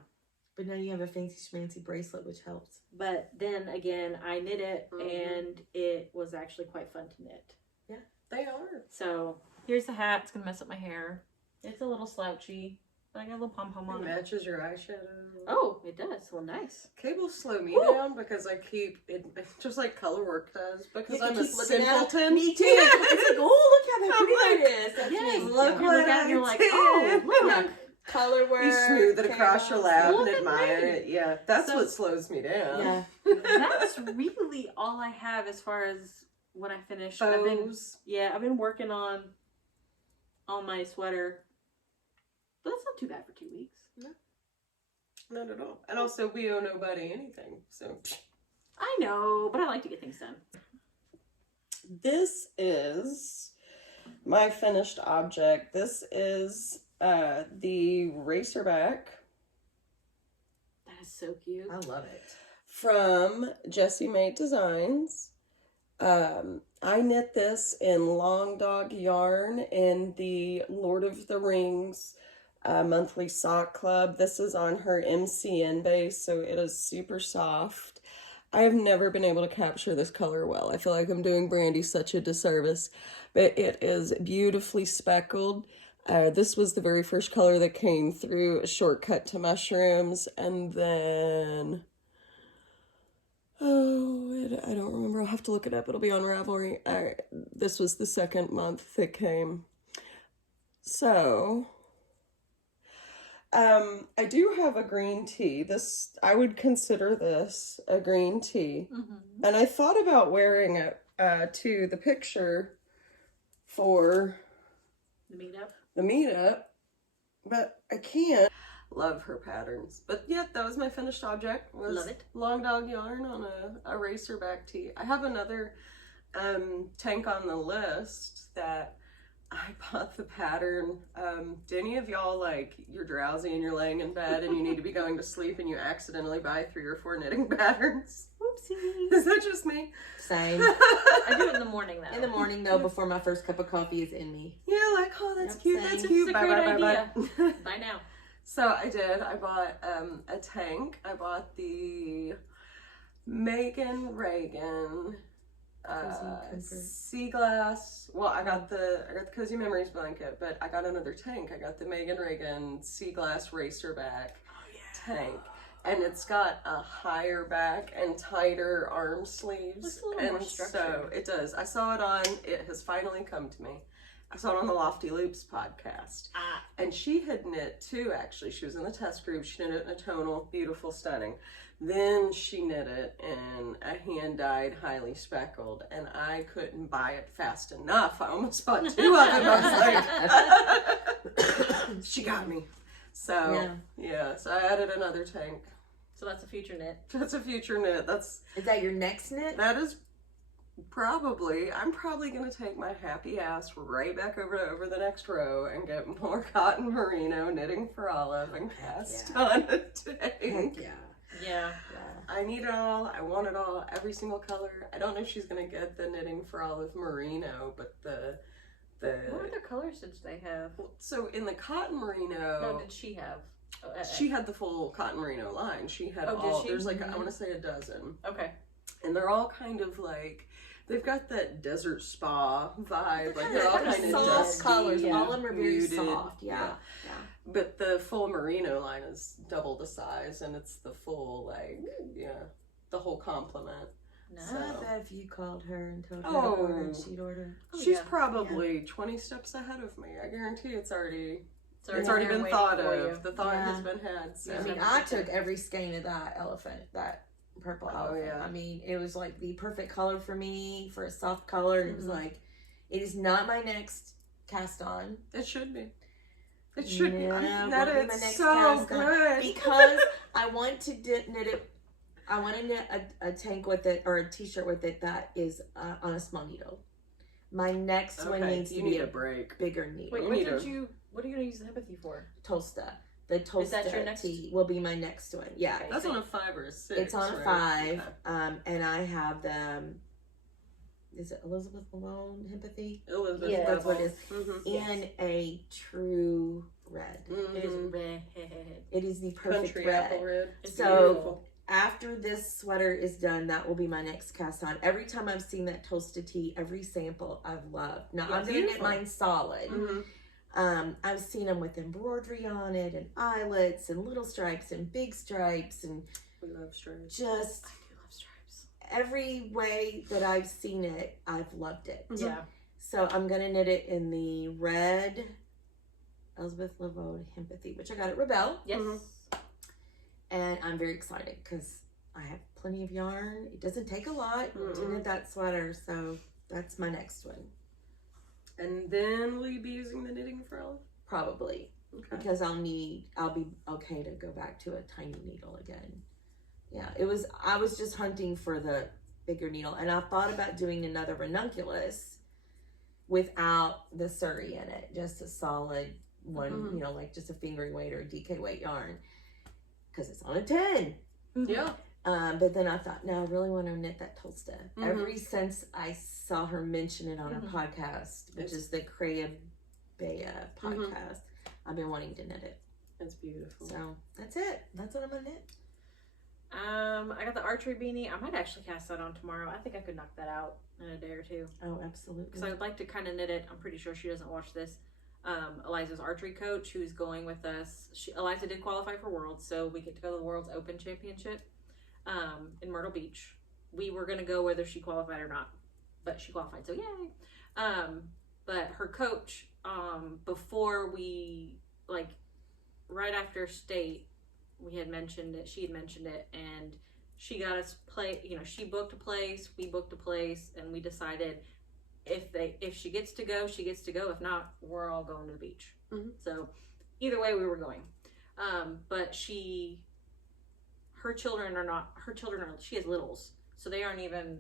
But now you have a fancy schmancy bracelet, which helps. But then again, I knit it and it was actually quite fun to knit. Yeah, they are. So here's the hat. It's going to mess up my hair. It's a little slouchy, but I got a little pom-pom on it. Matches your eyeshadow. Oh, it does. Well, nice. Cables slow me down because I keep it just like color work does because I'm a simpleton. Me too. It's like, oh, look how pretty that is. That's Yes. me. Look You what look at it and you're I like, did. oh, look. Color work. You smooth it across your lap Look and at admire me. it. Yeah, that's So- what slows me down. Yeah. That's really all I have as far as when I finish. I've been working on my sweater. But that's not too bad for 2 weeks. No, not at all. And also, we owe nobody anything, so. I know, but I like to get things done. This is my finished object. This is the racerback. That is so cute. I love it. From Jessie Made Designs. I knit this in Long Dog yarn in the Lord of the Rings monthly sock club. This is on her MCN base, so it is super soft. I have never been able to capture this color well. I feel like I'm doing Brandy such a disservice, but it is beautifully speckled. This was the very first color that came through, a shortcut to mushrooms, and then I don't remember. I'll have to look it up. It'll be on Ravelry. This was the second month that came. So I do have a green tea. I would consider this a green tea. And I thought about wearing it to the picture for the meetup, but I can't. Love her patterns. But yeah, that was my finished object. Love it. Long Dog yarn on a racerback tee. I have another tank on the list that I bought the pattern. Do any of y'all, like, you're drowsy and you're laying in bed and you need to be going to sleep and you accidentally buy 3 or 4 knitting patterns? Whoopsie. Is that just me? Same. I do it in the morning though. In the morning though, before my first cup of coffee is in me. Yeah, like, oh, that's Yep, cute, same. that's This cute. is a Bye, great bye, bye, idea. bye. Bye now. So I did. I bought a tank. I bought the Megan Reagan comfort. sea glass. Well, I got the Cozy Memories blanket, but I got another tank. I got the Megan Reagan sea glass racerback tank, and it's got a higher back and tighter arm sleeves, Looks a little and more structured. so it does. I saw it on. It has finally come to me. I saw it on the Lofty Loops podcast, and she had knit too. Actually, she was in the test group. She knit it in a tonal, beautiful, stunning. Then she knit it in a hand-dyed, highly speckled, and I couldn't buy it fast enough. I almost bought 2 of them. I was like, she got me. So, yeah, so I added another tank. So that's a future knit. That's a future knit. Is that your next knit? That is probably, I'm probably going to take my happy ass right back over the next row and get more cotton merino knitting for Olive and cast on a tank. Yeah. I need it all. I want it all. Every single color. I don't know if she's gonna get the knitting for Olive merino, but the What other colors did they have? so in the cotton merino. No, did she have? She had the full cotton merino line. She had Oh, did all. she? There's like I want to say a dozen, Okay. and they're all kind of like they've got that desert spa vibe. Like they're all They're kind of soft dusty, colors. All of them are very muted. soft. Yeah. But the full merino line is double the size, and it's the full like the whole complement. Nice. I bet if you called her and told her to order, and she'd order. She's probably 20 steps ahead of me. I guarantee it's already It's already been thought for of. The thought has been had. So. I mean, I took every skein of that purple elephant. Yeah. I mean, it was like the perfect color for me, for a soft color. It was like, it is not my next cast on. It should be. It should be. won't That be my is next so cast on. good. Because I want to knit it. I want to knit a tank with it or a t-shirt with it that is on a small needle. My next one needs to be a break. bigger needle. Wait, what are you gonna use the empathy for? Tosta. The Tosta Is that your next? tee will be my next one. Yeah. Okay. That's on a 5 or a 6. It's on a right? 5. And I have them. Is it Elizabeth Malone empathy? Elizabeth. Yeah, that's what it is. Mm-hmm. In a true red. It is red. It is the perfect Country red. apple red. It's So beautiful. after this sweater is done, that will be my next cast on. Every time I've seen that Tosta tee, every sample I've loved. Now I'm gonna knit beautiful. mine solid. Mm-hmm. I've seen them with embroidery on it and eyelets and little stripes and big stripes and We love stripes. just I do love stripes. every way that I've seen it, I've loved it. Yeah. So I'm gonna knit it in the red Elizabeth Lavode Empathy, which I got at Rebelle. Yes. And I'm very excited because I have plenty of yarn. It doesn't take a lot to knit that sweater, so that's my next one. And then will you be using the knitting for Olive? Probably. Okay. Because I'll be okay to go back to a tiny needle again. Yeah, I was just hunting for the bigger needle, and I thought about doing another ranunculus without the Surrey in it, just a solid one, you know, like just a fingering weight or a DK weight yarn, because it's on a 10. Yeah. But then I thought, no, I really want to knit that Tosta. Ever since I saw her mention it on her podcast, which is the Creya Bea podcast, I've been wanting to knit it. It's beautiful. So that's it. That's what I'm gonna knit. I got the archery beanie. I might actually cast that on tomorrow. I think I could knock that out in a day or two. Oh, absolutely. Because I would like to kind of knit it. I'm pretty sure she doesn't watch this. Eliza's archery coach, who's going with us. Eliza did qualify for Worlds, so we get to go to the World's Open Championship in Myrtle Beach. We were going to go whether she qualified or not, but she qualified, so yay. But her coach, before we, like, right after state, we had mentioned it, she had mentioned it, and she got us she booked a place, we booked a place, and we decided if she gets to go, she gets to go. If not, we're all going to the beach. So either way, we were going. But she has littles, so they aren't even,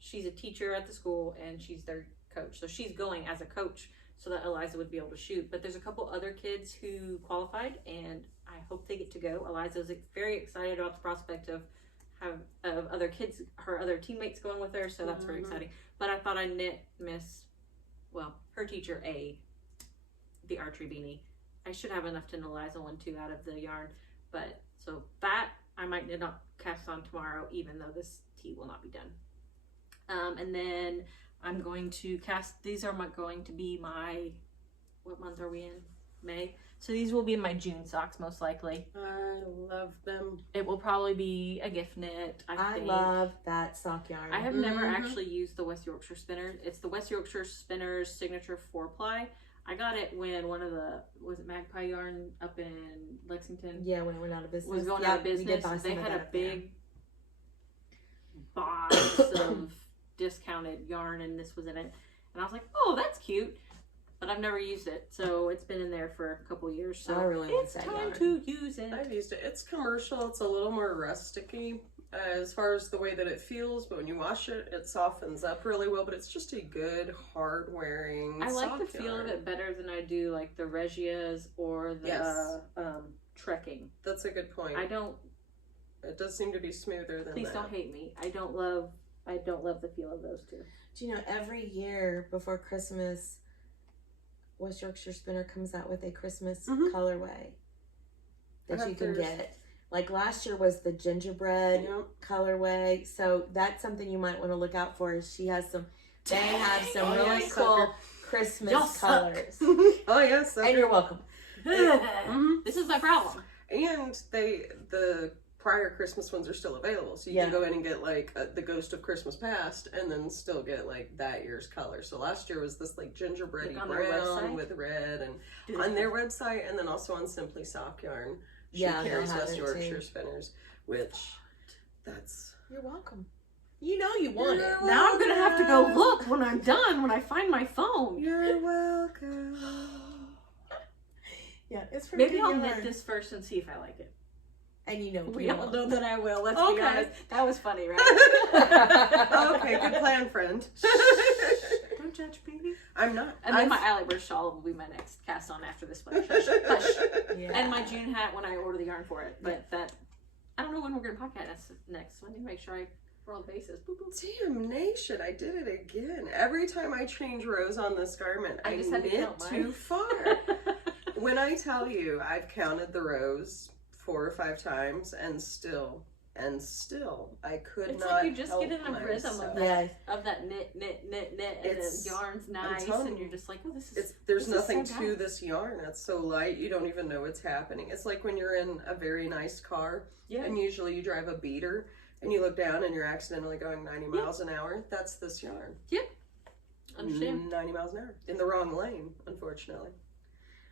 she's a teacher at the school and she's their coach. So she's going as a coach so that Eliza would be able to shoot. But there's a couple other kids who qualified and I hope they get to go. Eliza's very excited about the prospect of other kids, her other teammates going with her, so that's very exciting. But I thought I'd knit her teacher the archery beanie. I should have enough to knit Eliza one too out of the yarn, but so that I might not cast on tomorrow, even though this tee will not be done. And then I'm going to cast, these are going to be my, what month are we in? May. So these will be in my June socks, most likely. I love them. It will probably be a gift knit, I think. love that sock yarn. I have never actually used the West Yorkshire Spinner. It's the West Yorkshire Spinner's signature 4-ply. I got it when one of the, was it Magpie Yarn up in Lexington? Yeah, when it went out of business. Was going out of business. They had a big box of discounted yarn, and this was in it. And I was like, oh, that's cute. But I've never used it, so it's been in there for a couple years. So I really it's time to use it. I've used it. It's commercial. It's a little more rusticy as far as the way that it feels, but when you wash it, it softens up really well. But it's just a good, hard-wearing I like the sock feel yarn. of it better than I do like the Regias or the Trekking. That's a good point. I don't. It does seem to be smoother than Please that. don't hate me. I don't love the feel of those two. Do you know, every year before Christmas, West Yorkshire Spinner comes out with a Christmas colorway that you can get. Like last year was the gingerbread colorway, so that's something you might want to look out for. She has some. They have some really cool Christmas colors. Oh yes, and you're welcome. This is my problem. And the prior Christmas ones are still available, so you can go in and get like the Ghost of Christmas Past, and then still get like that year's color. So last year was this like gingerbready brown with red, and on their website, and then also on Simply Sock Yarn. She carries West Yorkshire Spinners, which that's. You're welcome. You know you want it. Now I'm gonna have to go look when I'm done, when I find my phone. You're welcome. Yeah, it's pretty Maybe good I'll yarn. knit this first and see if I like it. And you know We all know that I will. Let's be honest. That was funny, right? Okay, good plan, friend. Don't judge me. I'm not. And then my Eyelightburst shawl will be my next cast on after this one. Hush, hush. Yeah. And my June hat when I order the yarn for it. But that, I don't know when we're going to podcast next. So I need to make sure I cover all the bases. Boop, boop. Damnation, I did it again. Every time I change rows on this garment, I just had to knit count mine. too far. When I tell you, I've counted the rows 4 or 5 times, and still, I could It's not. like you just help get in a rhythm of myself. that knit, and the yarn's nice, and you're just like, oh, this is. There's this is nothing so to nice. this yarn. It's so light, you don't even know what's happening. It's like when you're in a very nice car, and usually you drive a beater, and you look down and you're accidentally going 90 miles an hour. That's this yarn. Yep. Understand. 90 miles an hour. In the wrong lane, unfortunately.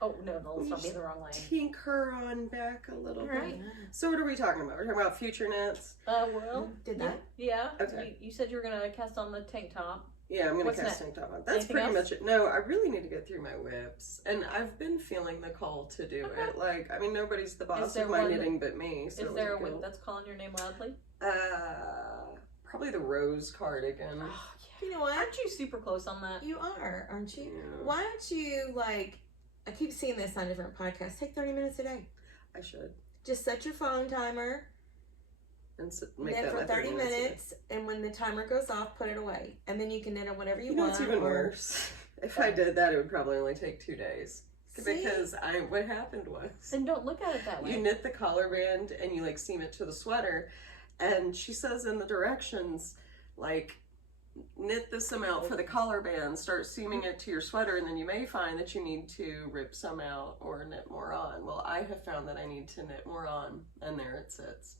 Oh, no, let's not be in the wrong lane. Tinker on back a little bit. Right. So what are we talking about? We're talking about future knits. Well, did that? Yeah. Okay. You said you were gonna cast on the tank top. Yeah, I'm gonna What's cast next? tank top on. That's Anything pretty else? much it. No, I really need to get through my whips, and I've been feeling the call to do it. Like, I mean, nobody's the boss there of my one- knitting but me. So Is there a like, whip that's calling your name loudly? probably the rose cardigan. Oh, yeah. You know what? Aren't you super close on that? You are, aren't you? Yeah. Why don't you, like, I keep seeing this on different podcasts, take 30 minutes a day. I should. Just set your phone timer, And make knit that for my 30 a day. minutes, and when the timer goes off, put it away. And then you can knit it whenever you You know want. what's even or- worse? If I did that, it would probably only take 2 days. See? Because what happened was, Then don't look at it that way. you knit the collar band and you like seam it to the sweater, and she says in the directions, like, knit this amount for the collar band, start seaming it to your sweater, and then you may find that you need to rip some out or knit more on. Well, I have found that I need to knit more on, and there it sits.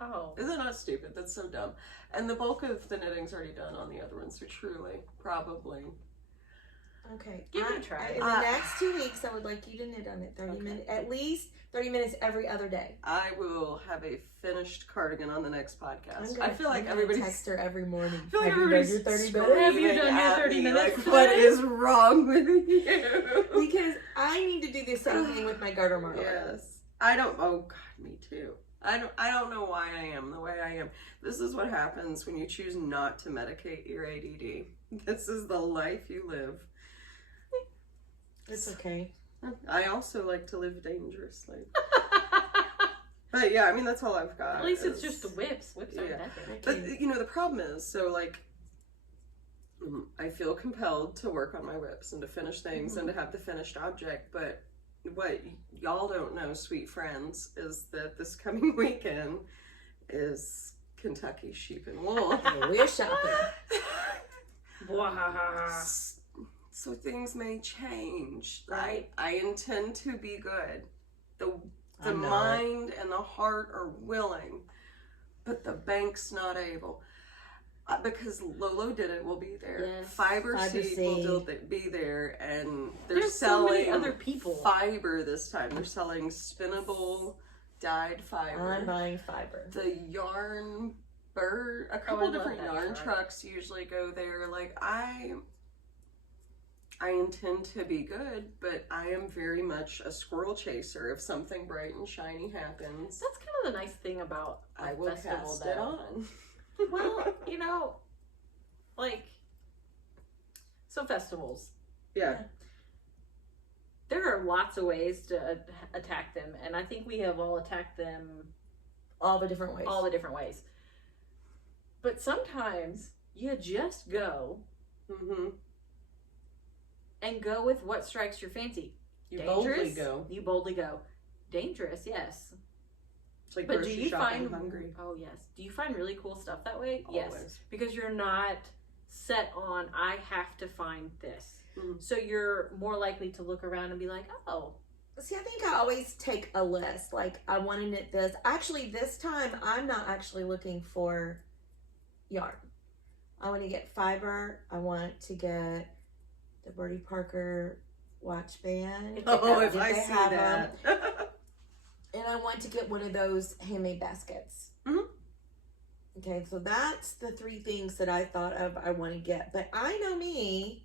Oh. Is it not stupid? That's so dumb. And the bulk of the knitting's already done on the other one, so truly, probably. Okay. Give it a try. In the next 2 weeks, I would like you to knit on it 30 Okay. minutes, at least 30 minutes every other day. I will have a finished cardigan on the next podcast. I feel like I'm gonna everybody's text her every morning. I feel like Have you done everybody's your 30 screaming minutes? Have you done your at 30 me, minutes like, what today? is wrong with you? Because I need to do the same thing with my garter marker. Yes. I don't. Oh God, me too. I don't know why I am the way I am. This is what happens when you choose not to medicate your ADD. This is the life you live. It's okay. I also like to live dangerously. But yeah, I mean, that's all I've got. At least it's just the whips. Whips aren't Yeah. that big. But you know, the problem is, so like, I feel compelled to work on my whips and to finish things and to have the finished object. But what y'all don't know, sweet friends, is that this coming weekend is Kentucky sheep and wool. We're shopping. So things may change. Right. I intend to be good. The I'm not. mind and the heart are willing, but the bank's not able. Because Lolo Did It will be there. Yes. Fiber Fiber Seed Seed. will be there, and they're There's so selling many other people. fiber this time. They're selling spinnable dyed fiber. I'm buying fiber. The yarn bird, a couple I love different that yarn truck. trucks usually go there. Like I intend to be good, but I am very much a squirrel chaser. If something bright and shiny happens, That's kind of the nice thing about a I will festival, cast though. it on. Well, you know, like, so festivals. Yeah. There are lots of ways to attack them, and I think we have all attacked them All the different ways. all the different ways. But sometimes you just go Mm-hmm. and go with what strikes your fancy. You Dangerous? boldly go. You boldly go. Dangerous, yes. It's like But do grocery you shopping find hungry. Oh yes. Do you find really cool stuff that way? Yes. Always. Because you're not set on I have to find this. Mhm. So you're more likely to look around and be like, oh, See, I think I always take a list. Like, I want to knit this. Actually, this time, I'm not actually looking for yarn. I want to get fiber. I want to get the Bertie Parker watch band. Oh, If if I they see have that. And I want to get one of those handmade baskets. Mhm. Okay, so that's the three things that I thought of I want to get. But I know me.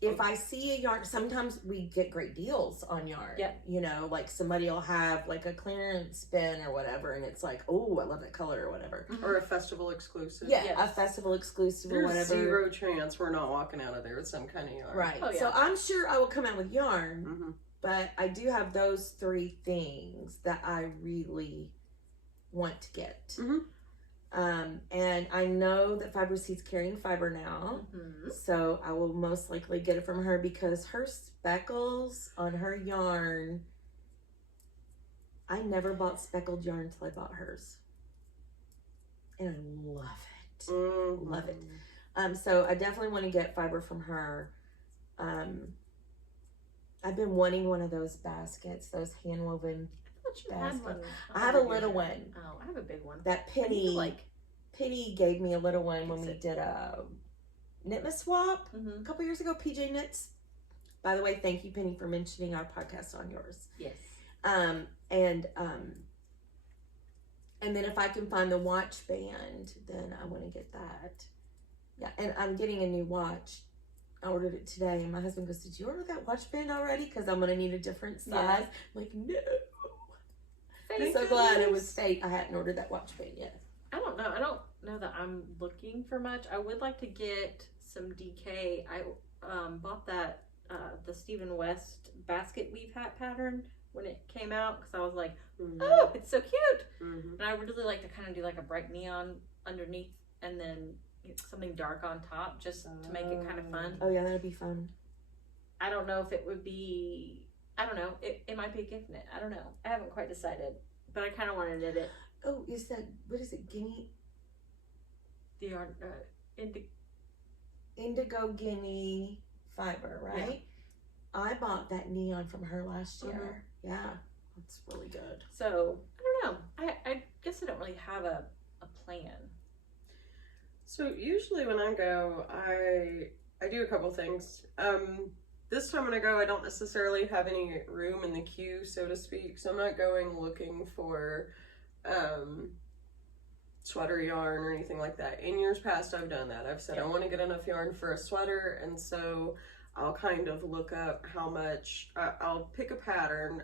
If I see a yarn, sometimes we get great deals on yarn. Yeah. You know, like somebody will have like a clearance bin or whatever, and it's like, oh, I love that color or whatever. Or a festival exclusive. Yeah, Yes. a festival exclusive or There's whatever. zero chance we're not walking out of there with some kind of yarn. Right. Oh, yeah. So I'm sure I will come out with yarn, Mm-hmm. but I do have those three things that I really want to get. Mhm. And I know that Fiber Seed's carrying fiber now. mhm. So I will most likely get it from her because her speckles on her yarn, I never bought speckled yarn until I bought hers. And I love it. Mm-hmm. Love it. So I definitely want to get fiber from her. I've been wanting one of those baskets, those hand woven. I thought you had Basket. one. I have a little one. Oh, I have a big one. That I need Penny, to, like, Penny gave me a little one when fix we it. did a Knitmas swap mhm. a couple years ago. PJ Knits. By the way, thank you, Penny, for mentioning our podcast on yours. Yes. And then if I can find the watch band, then I want to get that. Yeah, and I'm getting a new watch. I ordered it today, and my husband goes, "Did you order that watch band already? Because I'm gonna need a different size." Yeah. I'm like, no. I'm Thank so glad it was goodness. fate. I hadn't ordered that watch band yet. I don't know. I don't know that I'm looking for much. I would like to get some DK. I bought that the Stephen West basket weave hat pattern when it came out because I was like, oh, it's so cute. Mm-hmm. And I would really like to kind of do like a bright neon underneath and then something dark on top just to make it kind of fun. Oh yeah, that'd be fun. I don't know if it would be, I don't know. It might be a gift knit. I don't know. I haven't quite decided, but I kind of want to knit it. Oh, is that, what is it, Guinea? The yarn, Indigo Guinea fiber, right? I bought that neon from her last year. Yeah, it's really good. So I don't know. I guess I don't really have a plan. So usually when I go, I do a couple things. This time when I go, I don't necessarily have any room in the queue, so to speak. So I'm not going looking for sweater yarn or anything like that. In years past, I've done that. I've said I want to get enough yarn for a sweater, and so I'll kind of look up how much. I'll pick a pattern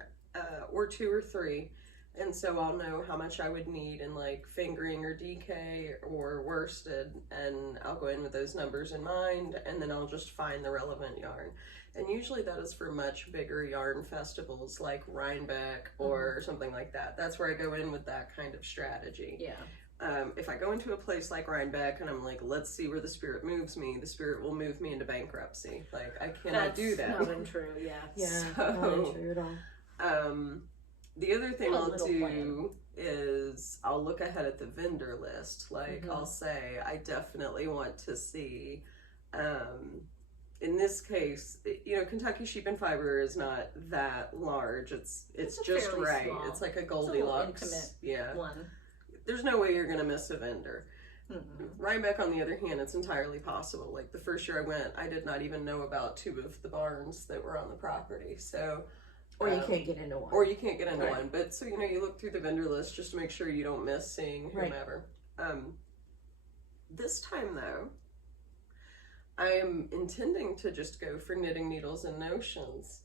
or two or three. And so I'll know how much I would need in like fingering or DK or worsted, and I'll go in with those numbers in mind, and then I'll just find the relevant yarn. And usually that is for much bigger yarn festivals like Rhinebeck or something like that. That's where I go in with that kind of strategy. Yeah. If I go into a place like Rhinebeck and I'm like, let's see where the spirit moves me, the spirit will move me into bankruptcy. Like, I cannot do that. That's not untrue, yeah. Yeah, So- not true at all. The other thing A I'll little do plan. is I'll look ahead at the vendor list. Like, Mhm. I'll say, I definitely want to see, in this case, Kentucky sheep and fiber is not that large. It's just fairly right. small. It's like a It's a little Goldilocks. intimate Yeah. one. There's no way you're going to miss a vendor. Mm-mm. Rhinebeck, on the other hand, it's entirely possible. Like, the first year I went, I did not even know about 2 of the barns that were on the property. So, Or you can't get into one. or you can't get into Right. one. But so, you look through the vendor list just to make sure you don't miss seeing Right. whomever. This time, though, I am intending to just go for knitting needles and notions.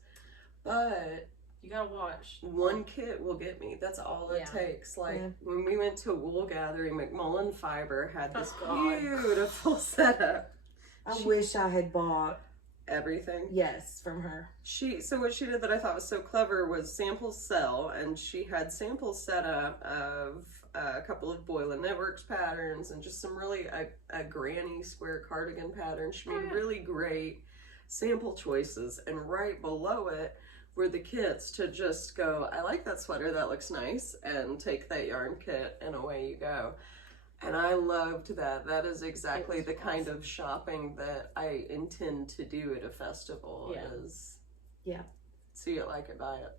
But You gotta watch. one kit will get me. That's all it Yeah. takes. Like, Yeah. when we went to wool gathering, McMullen Fiber had this Oh, God. beautiful setup. I wish I had bought, Everything. yes, from her. So what she did that I thought was so clever was samples sell, and she had samples set up of a couple of Boylan Networks patterns and just some really a granny square cardigan pattern. She made really great sample choices, and right below it were the kits to just go, I like that sweater, that looks nice, and take that yarn kit and away you go. And I loved that. That is exactly the kind of shopping that I intend to do at a festival. Yeah. Is Yeah. see it, like it, buy it.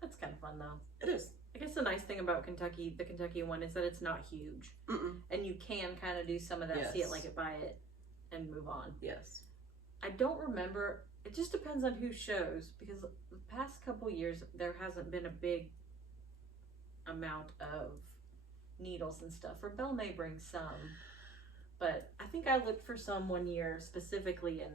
That's kind of fun though. It is. I guess the nice thing about Kentucky, the Kentucky one, is that it's not huge. Mm-mm. And you can kind of do some of that, see Yes. it, like it, buy it, and move on. Yes. I don't remember, it just depends on who shows, because the past couple years, there hasn't been a big amount of needles and stuff. Rebelle may bring some, but I think I looked for some one year specifically and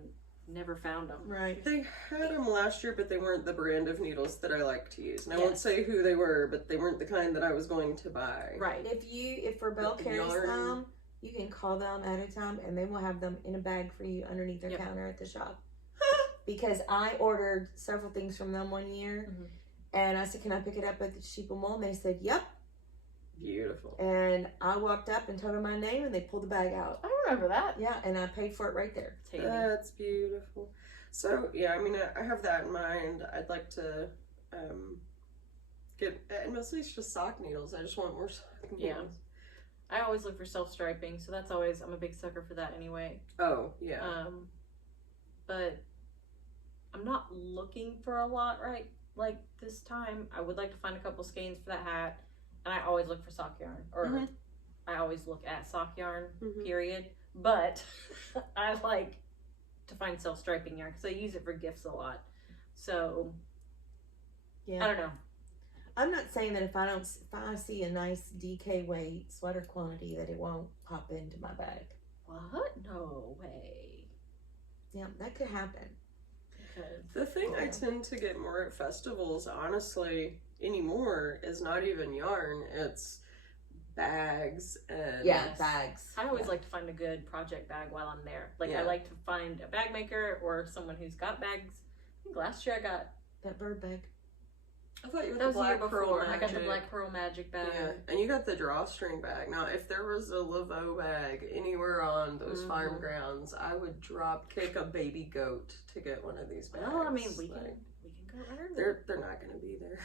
never found them. Right. They had them last year, but they weren't the brand of needles that I like to use. And I won't Yes. say who they were, but they weren't the kind that I was going to buy. Right. If Rebelle The carries yarn. them, you can call them at a time and they will have them in a bag for you underneath their Yep. counter at the shop. Because I ordered several things from them one year, Mhm. and I said, "Can I pick it up at the Sheep and Wool?" And they said, "Yep." Beautiful. And I walked up and told them my name, and they pulled the bag out. I remember that. Yeah, and I paid for it right there. It's handy. That's beautiful. So, yeah, I mean, I have that in mind. I'd like to get, and mostly it's just sock needles. I just want more sock needles. Yeah. I always look for self-striping, so that's always, I'm a big sucker for that anyway. Oh, yeah. But I'm not looking for a lot right like this time. I would like to find a couple skeins for that hat, and I always look for sock yarn, or Mhm. I always look at sock yarn, Mhm. period. But I like to find self-striping yarn because I use it for gifts a lot. So Yeah. I don't know. I'm not saying that if I see a nice DK weight sweater quantity that it won't pop into my bag. What? No way. Yeah, that could happen. Because The thing I Yeah. tend to get more at festivals, honestly, anymore, is not even yarn. It's bags and Yeah, Yes. bags. I always Yeah. like to find a good project bag while I'm there. Like, Yeah. I like to find a bag maker or someone who's got bags. I think last year I got, That bird bag. I thought you had that the was the year Black Pearl before, I got the Magic. Black Pearl Magic bag. Yeah, and you got the drawstring bag. Now, if there was a Laveau bag anywhere on those farm Mhm. grounds, I would drop kick a baby goat to get one of these bags. Well, I mean, we Like, can go right over there. they're not going to be there.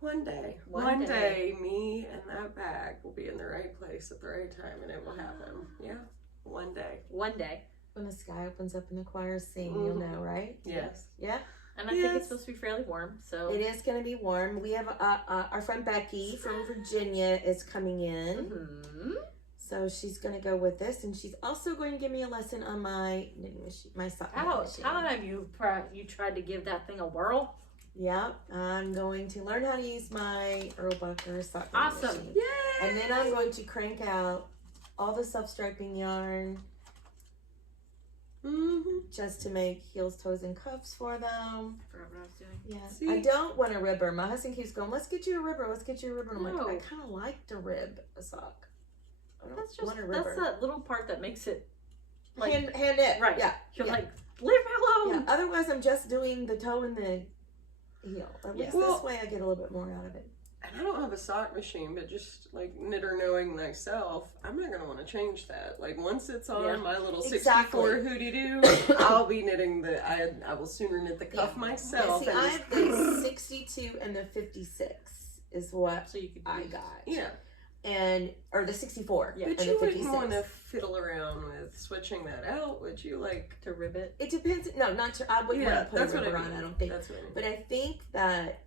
One day, One day. me and that bag will be in the right place at the right time, and it will happen. Yeah, one day. One day. When the sky opens up and the choirs sing, you'll know, right? Yes. Yeah. And I think Yes. it's supposed to be fairly warm, so. It is going to be warm. We have our friend Becky from Virginia is coming in. Mhm. So she's going to go with us, and she's also going to give me a lesson on my knitting machine, my sock How machine. have you tried to give that thing a whirl? Yep, I'm going to learn how to use my Earl Bucker sock knitting Awesome. machine. Yay! And then I'm going to crank out all the self-striping yarn Mm-hmm. just to make heels, toes, and cuffs for them. I forgot what I was doing. Yeah, See? I don't want a ribber. My husband keeps going, "Let's get you a ribber. Let's get you a ribber." And I'm No. like, I kind of like to rib a sock. I don't That's just, want a that's ribber. that little part that makes it, like, hand knit. right. Yeah. You're yeah. like, leave me Yeah. alone. Otherwise, I'm just doing the toe and the heel. At least Well- this way, I get a little bit more out of it. And I don't have a sock machine, but just like knitter knowing myself, I'm not gonna want to change that. Like once it's on Yeah. my little Exactly. 64 hootie doo, I'll be knitting I will sooner knit the cuff Yeah. myself. See, and I just- have the 62 and the 56. is what So you could I use- got. Yeah. And or the 64. Yeah. But and you the wouldn't 56. want to fiddle around with switching that out, would you? Like, to ribbit. It depends. No, not to. I wouldn't yeah, want to put that's a what I rubber mean. on. I don't think. That's what I mean. But I think that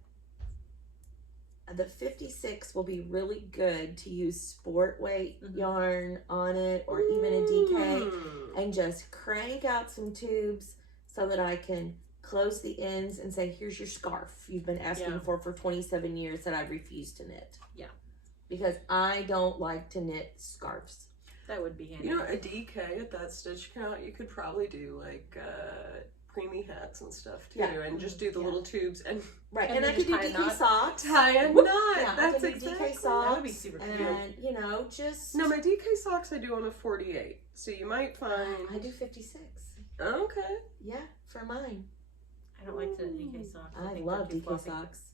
the 56 will be really good to use sport weight Mhm. yarn on it, or even a DK, Mm. and just crank out some tubes so that I can close the ends and say, here's your scarf you've been asking Yeah. for 27 years that I've refused to knit. Yeah. Because I don't like to knit scarves. That would be handy. You know, a DK at that stitch count, you could probably do like preemie hats and stuff too, Yeah. and just do the Yeah. little tubes and Right, And and I then could do tie a DK knot. socks. tie a Whoop. knot. Yeah, I That's can do DK exactly. socks. That would be super cute. And, you know, just... No, my DK socks I do on a 48, so you might find. I do 56. Okay. Yeah, for mine. I don't like the DK socks. I think love they're too DK floppy. socks.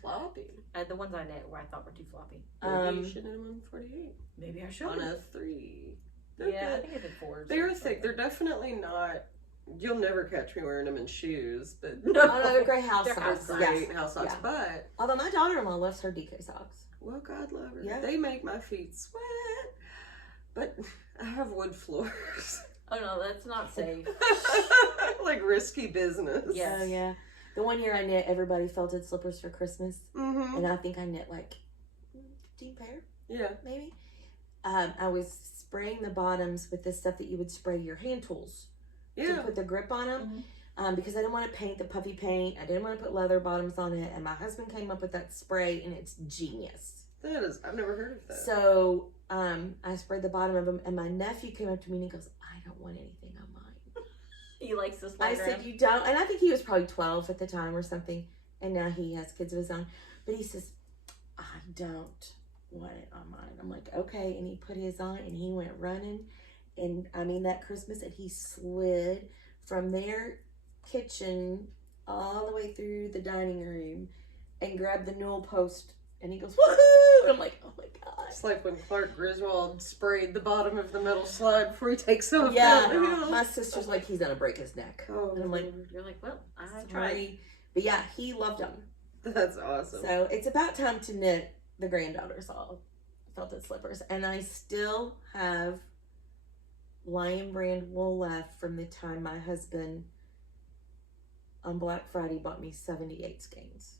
Floppy. The ones I knit where I thought were too floppy. Maybe you should knit them on 48. Maybe I should. On a 3. They're Yeah, I good. think I did 4s. They're thick. They're definitely not. You'll never catch me wearing them in shoes, but Oh, no, they're great house They're socks. great Yes. house socks. Yeah. But Although my daughter-in-law loves her DK socks. well, God love her. Yeah. They make my feet sweat. But I have wood floors. Oh no, that's not safe. Like risky business. Yes. Oh, yeah. The one year I knit everybody felted slippers for Christmas. Mm-hmm. And I think I knit like 15 pair, Yeah. maybe. I was spraying the bottoms with this stuff that you would spray your hand tools to Yeah. put the grip on them. Because I didn't want to paint the puffy paint. I didn't want to put leather bottoms on it. And my husband came up with that spray, and it's genius. That is. I've never heard of that. So I sprayed the bottom of them, and my nephew came up to me and he goes, I don't want anything on mine. He likes this. I said, you don't? And I think he was probably 12 at the time or something. And now he has kids of his own. But he says, I don't want it on mine. I'm like, okay. And he put his on, and he went running. And I mean, that Christmas, and he slid from their kitchen all the way through the dining room and grabbed the newel post. And he goes, woohoo! And I'm like, oh my God. It's like when Clark Griswold sprayed the bottom of the metal slide before he takes off. Yeah, the wheels. my sister's like, he's gonna break his neck. Oh, And I'm like, You're like, well, I tried. sorry. But yeah, he loved them. that's awesome. So it's about time to knit the granddaughter's all felted slippers. And I still have Lion Brand wool left from the time my husband on Black Friday bought me 78 skeins.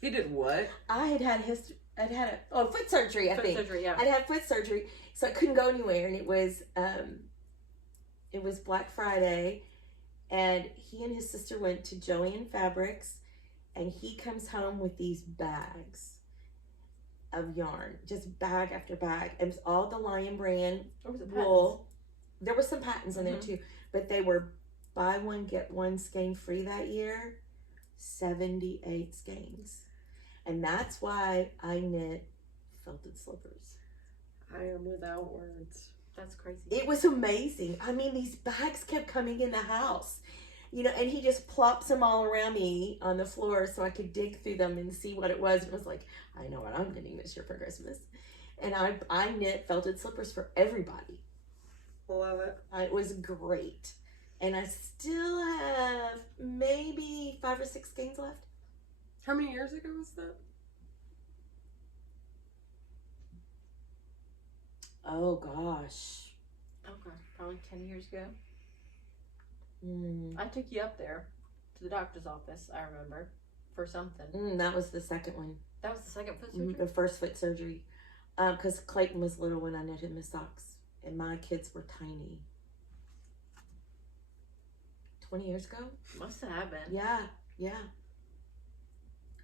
He did what? I had foot surgery, I Foot think. surgery, yeah. I'd had foot surgery, so I couldn't go anywhere, and it was Black Friday, and he and his sister went to Joanne Fabrics, and he comes home with these bags of yarn, just bag after bag. It was all the Lion Brand Or was it wool. There were some patents in there Mhm. too, but they were buy one get one skein free that year. 78 skeins, and that's why I knit felted slippers. I am without words. That's crazy. It was amazing. I mean, these bags kept coming in the house, you know, and he just plops them all around me on the floor so I could dig through them and see what it was. It was like, I know what I'm knitting this year for Christmas. And I knit felted slippers for everybody. Love it. It was great. And I still have maybe 5 or 6 skeins left. How many years ago was that? Oh, gosh. Okay, probably 10 years ago. Mm. I took you up there to the doctor's office, I remember, for something. That was the second one. That was the second foot surgery? The first foot surgery. Because Clayton was little when I knit him his socks. And my kids were tiny. 20 years ago? Must have been. Yeah.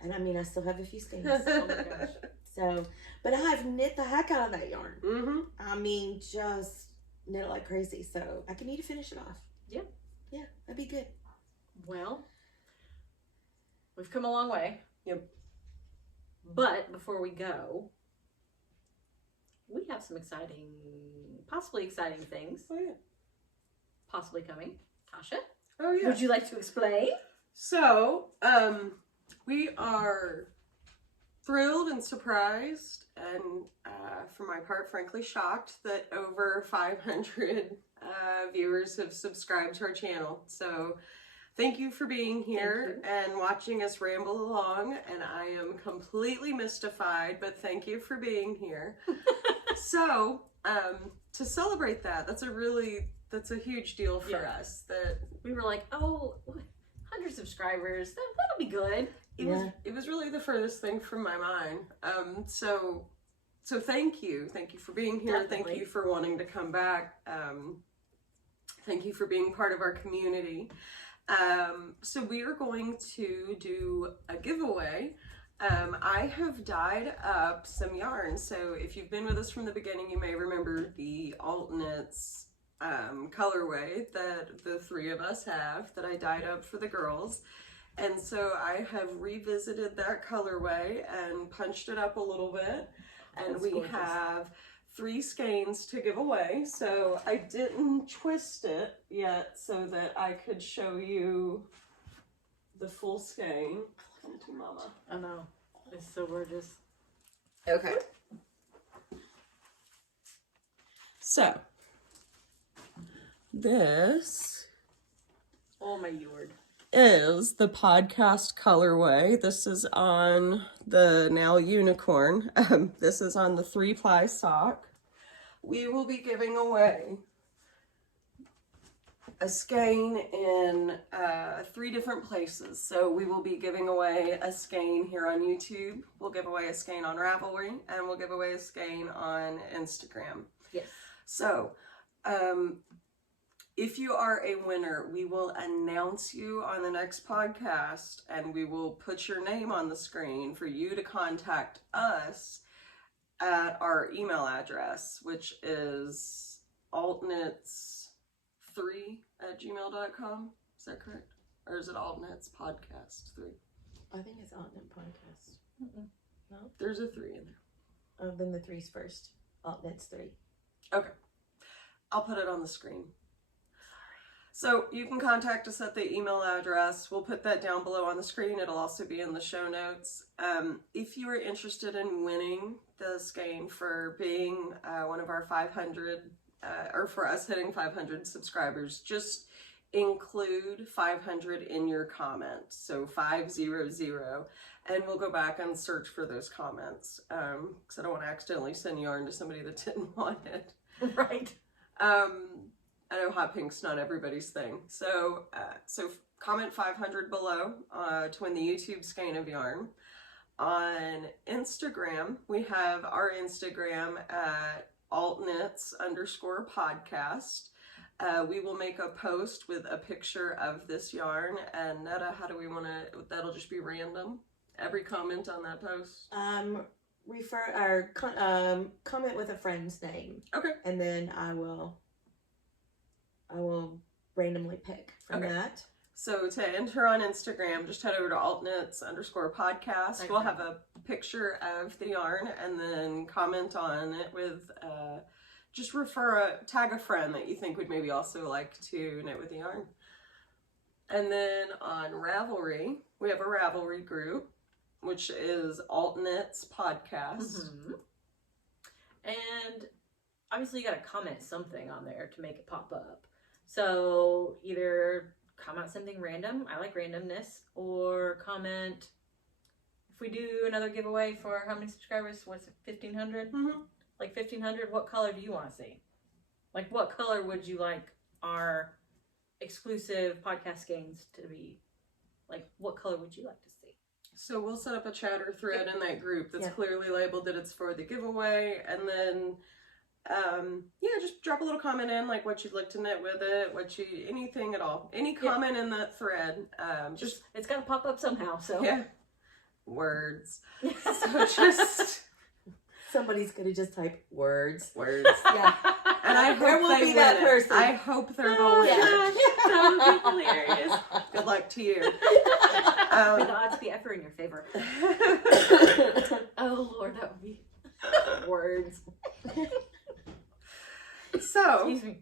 And I mean, I still have a few skeins. Oh my gosh. So, but I've knit the heck out of that yarn. Mm-hmm. I mean, just knit it like crazy. So I can need to finish it off. Yeah. Yeah, that'd be good. Well, we've come a long way. Yep. But before we go, we have some possibly exciting things Oh yeah. possibly coming. Tasha, Oh yeah. would you like to explain? So, we are thrilled and surprised, and for my part, frankly shocked that over 500 viewers have subscribed to our channel. So, thank you for being here and watching us ramble along. And I am completely mystified, but thank you for being here. So, to celebrate that, that's a huge deal for us. That we were like, oh, 100 subscribers, that'll be good. It was really the furthest thing from my mind. So thank you for being here. Definitely. Thank you for wanting to come back. Thank you for being part of our community. So we are going to do a giveaway. I have dyed up some yarn. So if you've been with us from the beginning, you may remember the ALTKnits colorway that the three of us have that I dyed up for the girls. And so I have revisited that colorway and punched it up a little bit. And That's we gorgeous. have 3 skeins to give away. So I didn't twist it yet so that I could show you the full skein. Come to mama. I know. It's so gorgeous. Okay. So this Oh my lord. is the podcast colorway. This is on the now unicorn. This is on the 3-ply sock. We will be giving away a skein in 3 different places. So we will be giving away a skein here on YouTube. We'll give away a skein on Ravelry, and we'll give away a skein on Instagram. Yes. So, if you are a winner, we will announce you on the next podcast, and we will put your name on the screen for you to contact us at our email address, which is altknits3@gmail.com. Is that correct? Or is it altknitspodcast3? I think it's Altnet Podcast. No? There's a 3 in there. Oh, then the 3's first. Altnet's 3. Okay. I'll put it on the screen. So you can contact us at the email address. We'll put that down below on the screen. It'll also be in the show notes. If you are interested in winning the skein for being one of our 500, or for us hitting 500 subscribers, just include 500 in your comment. So 500. And we'll go back and search for those comments. Because I don't want to accidentally send yarn to somebody that didn't want it. Right. I know hot pink's not everybody's thing. So comment 500 below to win the YouTube skein of yarn. On Instagram, we have our Instagram at altknits_podcast. We will make a post with a picture of this yarn. And Netta, how do we want to, that'll just be random? Every comment on that post? Comment with a friend's name. Okay. And then I will randomly pick from that. So to enter on Instagram, just head over to altknits_podcast. Okay. We'll have a picture of the yarn and then comment on it with, just tag a friend that you think would maybe also like to knit with the yarn. And then on Ravelry, we have a Ravelry group, which is ALTKnits Podcast. Mm-hmm. And obviously you got to comment something on there to make it pop up. So either comment something random, I like randomness, or comment if we do another giveaway for how many subscribers? What's it, 1,500? Mm-hmm. Like 1,500, what color do you want to see? Like what color would you like our exclusive podcast skeins to be? Like what color would you like to see? So we'll set up a chatter thread in that group that's clearly labeled that it's for the giveaway, and then just drop a little comment in, like what you'd like to knit with it, anything at all. Any comment in that thread. Just it's got to pop up somehow, so. Yeah. Words. So just... Somebody's gonna just type words. Words. Yeah. And I hope there will be that person. I hope they're the winner. That would be hilarious. Good luck to you. May the odds be ever in your favor. Oh Lord, that would be words. So, excuse me.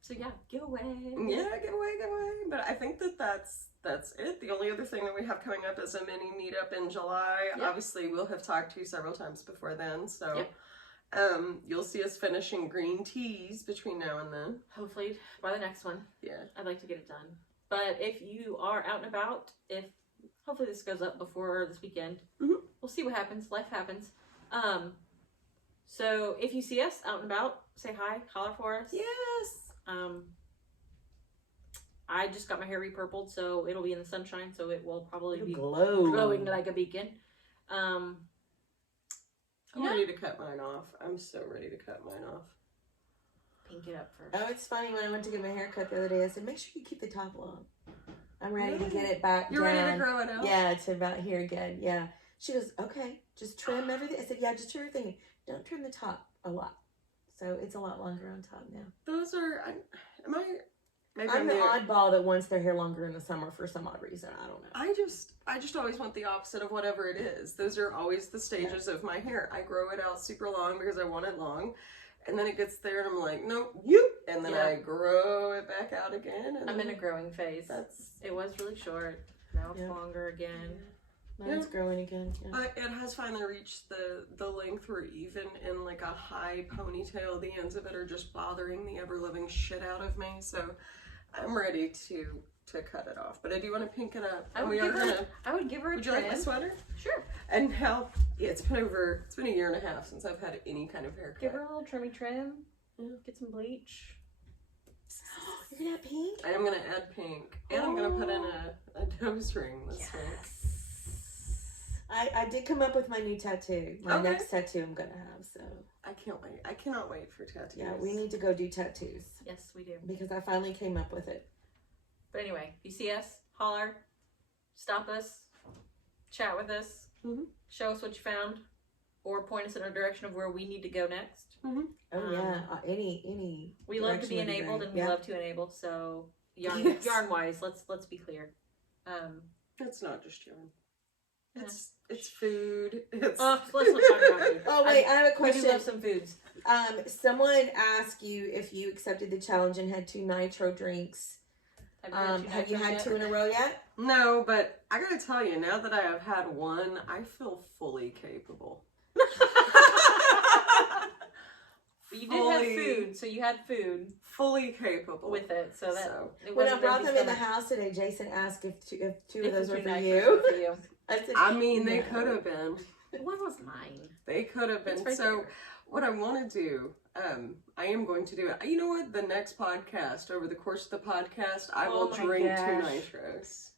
So yeah, giveaway. Yeah, giveaway. But I think that's it. The only other thing that we have coming up is a mini meetup in July. Yep. Obviously, we'll have talked to you several times before then. So, You'll see us finishing green teas between now and then. Hopefully by the next one. Yeah. I'd like to get it done. But if you are out and about, hopefully this goes up before this weekend. Mhm. We'll see what happens. Life happens. So if you see us out and about, say hi, holler for us. Yes. I just got my hair repurpled, so it'll be in the sunshine, so it will probably be Glow. glowing like a beacon. I'm ready to cut mine off. I'm so ready to cut mine off. Pink it up first. Oh, it's funny, when I went to get my hair cut the other day, I said, make sure you keep the top long. I'm ready to get it back You're down. ready to grow it out? Yeah, to about here again. Yeah. She goes, okay, just trim everything. I said, yeah, just trim everything. Don't trim the top a lot. So it's a lot longer on top now. Those are, maybe I'm the new. oddball that wants their hair longer in the summer for some odd reason. I don't know. I just always want the opposite of whatever it is. Those are always the stages of my hair. I grow it out super long because I want it long. And then it gets there and I'm like, nope, and then I grow it back out again. And I'm in a growing phase. It was really short. Now it's longer again. Mine's growing again. Yeah. It has finally reached the length where even in like a high ponytail, the ends of it are just bothering the ever-living shit out of me. So I'm ready to cut it off. But I do want to pink it up. I would give her a Would you like my sweater? Sure. And now, it's been a year and a half since I've had any kind of haircut. Give her a little trimmy trim. Get some bleach. You're gonna have pink? I am going to add pink. And I'm going to put in a nose ring this week. I did come up with my new tattoo. My next tattoo I'm gonna have, so. I can't wait. I cannot wait for tattoos. Yeah, we need to go do tattoos. Yes, we do. Because I finally came up with it. But anyway, if you see us, holler, stop us, chat with us, show us what you found, or point us in a direction of where we need to go next. Oh yeah, any. We love to be enabled, and we love to enable. So yarn wise, let's be clear. It's not just yarn. It's food. It's let's not talk about food. Oh wait, I have a We question. do love some foods. Someone asked you if you accepted the challenge and had 2 nitro drinks. Have you had 2 in a row yet? No, but I gotta tell you, now that I have had one, I feel fully capable. But you did have food, so you had food fully capable with it. So that when I brought them in the house today, Jason asked if two of those were for you. I said, I mean, they could have been. One was mine. They could have been. Right so, there. What I want to do, I am going to do it. You know what? The next podcast, over the course of the podcast, I will drink 2 nitros.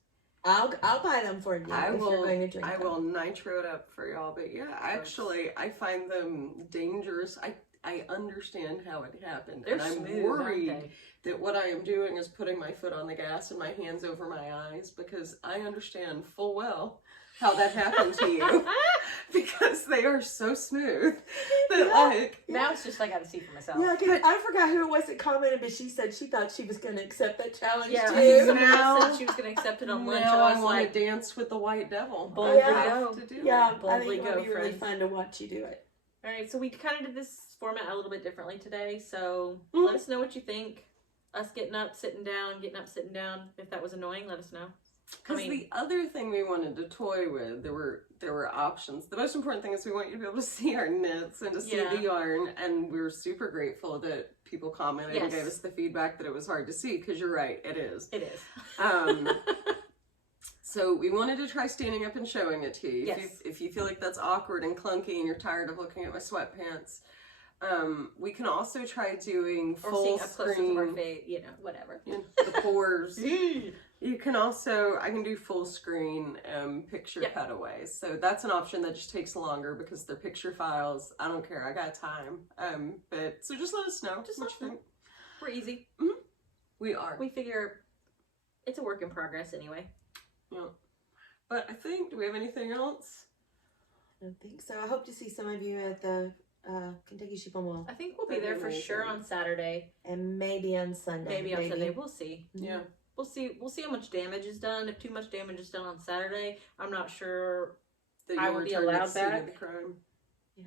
I'll buy them for you if you're going to drink them. I will nitro it up for y'all. But yeah, actually, I find them dangerous. I understand how it happened. They're and I'm smooth, worried aren't they? that what I am doing is putting my foot on the gas and my hands over my eyes, because I understand full well how that happened to you. Because they are so smooth that now it's just I gotta see for myself. Yeah, I forgot who it was that commented, but she said she thought she was going to accept that challenge too. Someone said she was going to accept it on lunch. I want to dance with the white devil. Boldly go. Yeah, I think it would be really fun to watch you do it. All right, so we kind of did this format a little bit differently today. So let us know what you think. Us getting up, sitting down, If that was annoying, let us know. Because the other thing we wanted to toy with, there were options. The most important thing is we want you to be able to see our knits and to see the yarn, and we were super grateful that people commented and gave us the feedback that it was hard to see, because you're right, it is. It is. So we wanted to try standing up and showing it to you. Yes. If you feel like that's awkward and clunky and you're tired of looking at my sweatpants, we can also try doing full screen. Or whatever. The pores. You can also, I can do full screen picture cutaways. So that's an option that just takes longer because they're picture files. I don't care. I got time. But so just let us know. Just let us know. We're easy. We are. We figure it's a work in progress anyway. Yeah. But I think, do we have anything else? I don't think so. I hope to see some of you at the Kentucky Sheep and Wool. I think we'll be there for sure on Saturday. And maybe on Sunday. Maybe on Sunday. We'll see. Yeah. We'll see how much damage is done. If too much damage is done on Saturday, I'm not sure that I will be allowed back. The crime. Yeah.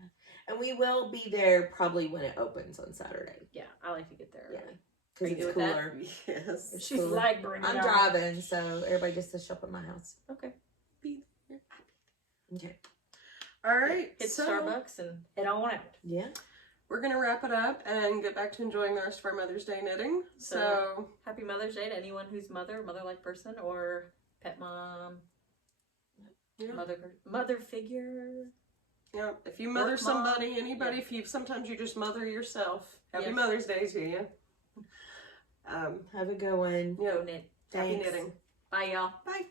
And we will be there probably when it opens on Saturday. Yeah, I like to get there early. Because it's cooler. Yes. She's like, bring it I'm on. driving, so everybody gets to shop at my house. Okay. Okay. All right. Hit Starbucks and head on out. Yeah. we're gonna wrap it up and get back to enjoying the rest of our Mother's Day knitting. So happy Mother's Day to anyone who's mother-like person, or pet mom, yeah. mother figure. Yeah, if you mother Work somebody, mom. anybody, Yeah. sometimes you just mother yourself. Happy Yes. Mother's Day to you. Have a good one. Yeah. Go knit. Happy Thanks. knitting. Bye, y'all. Bye.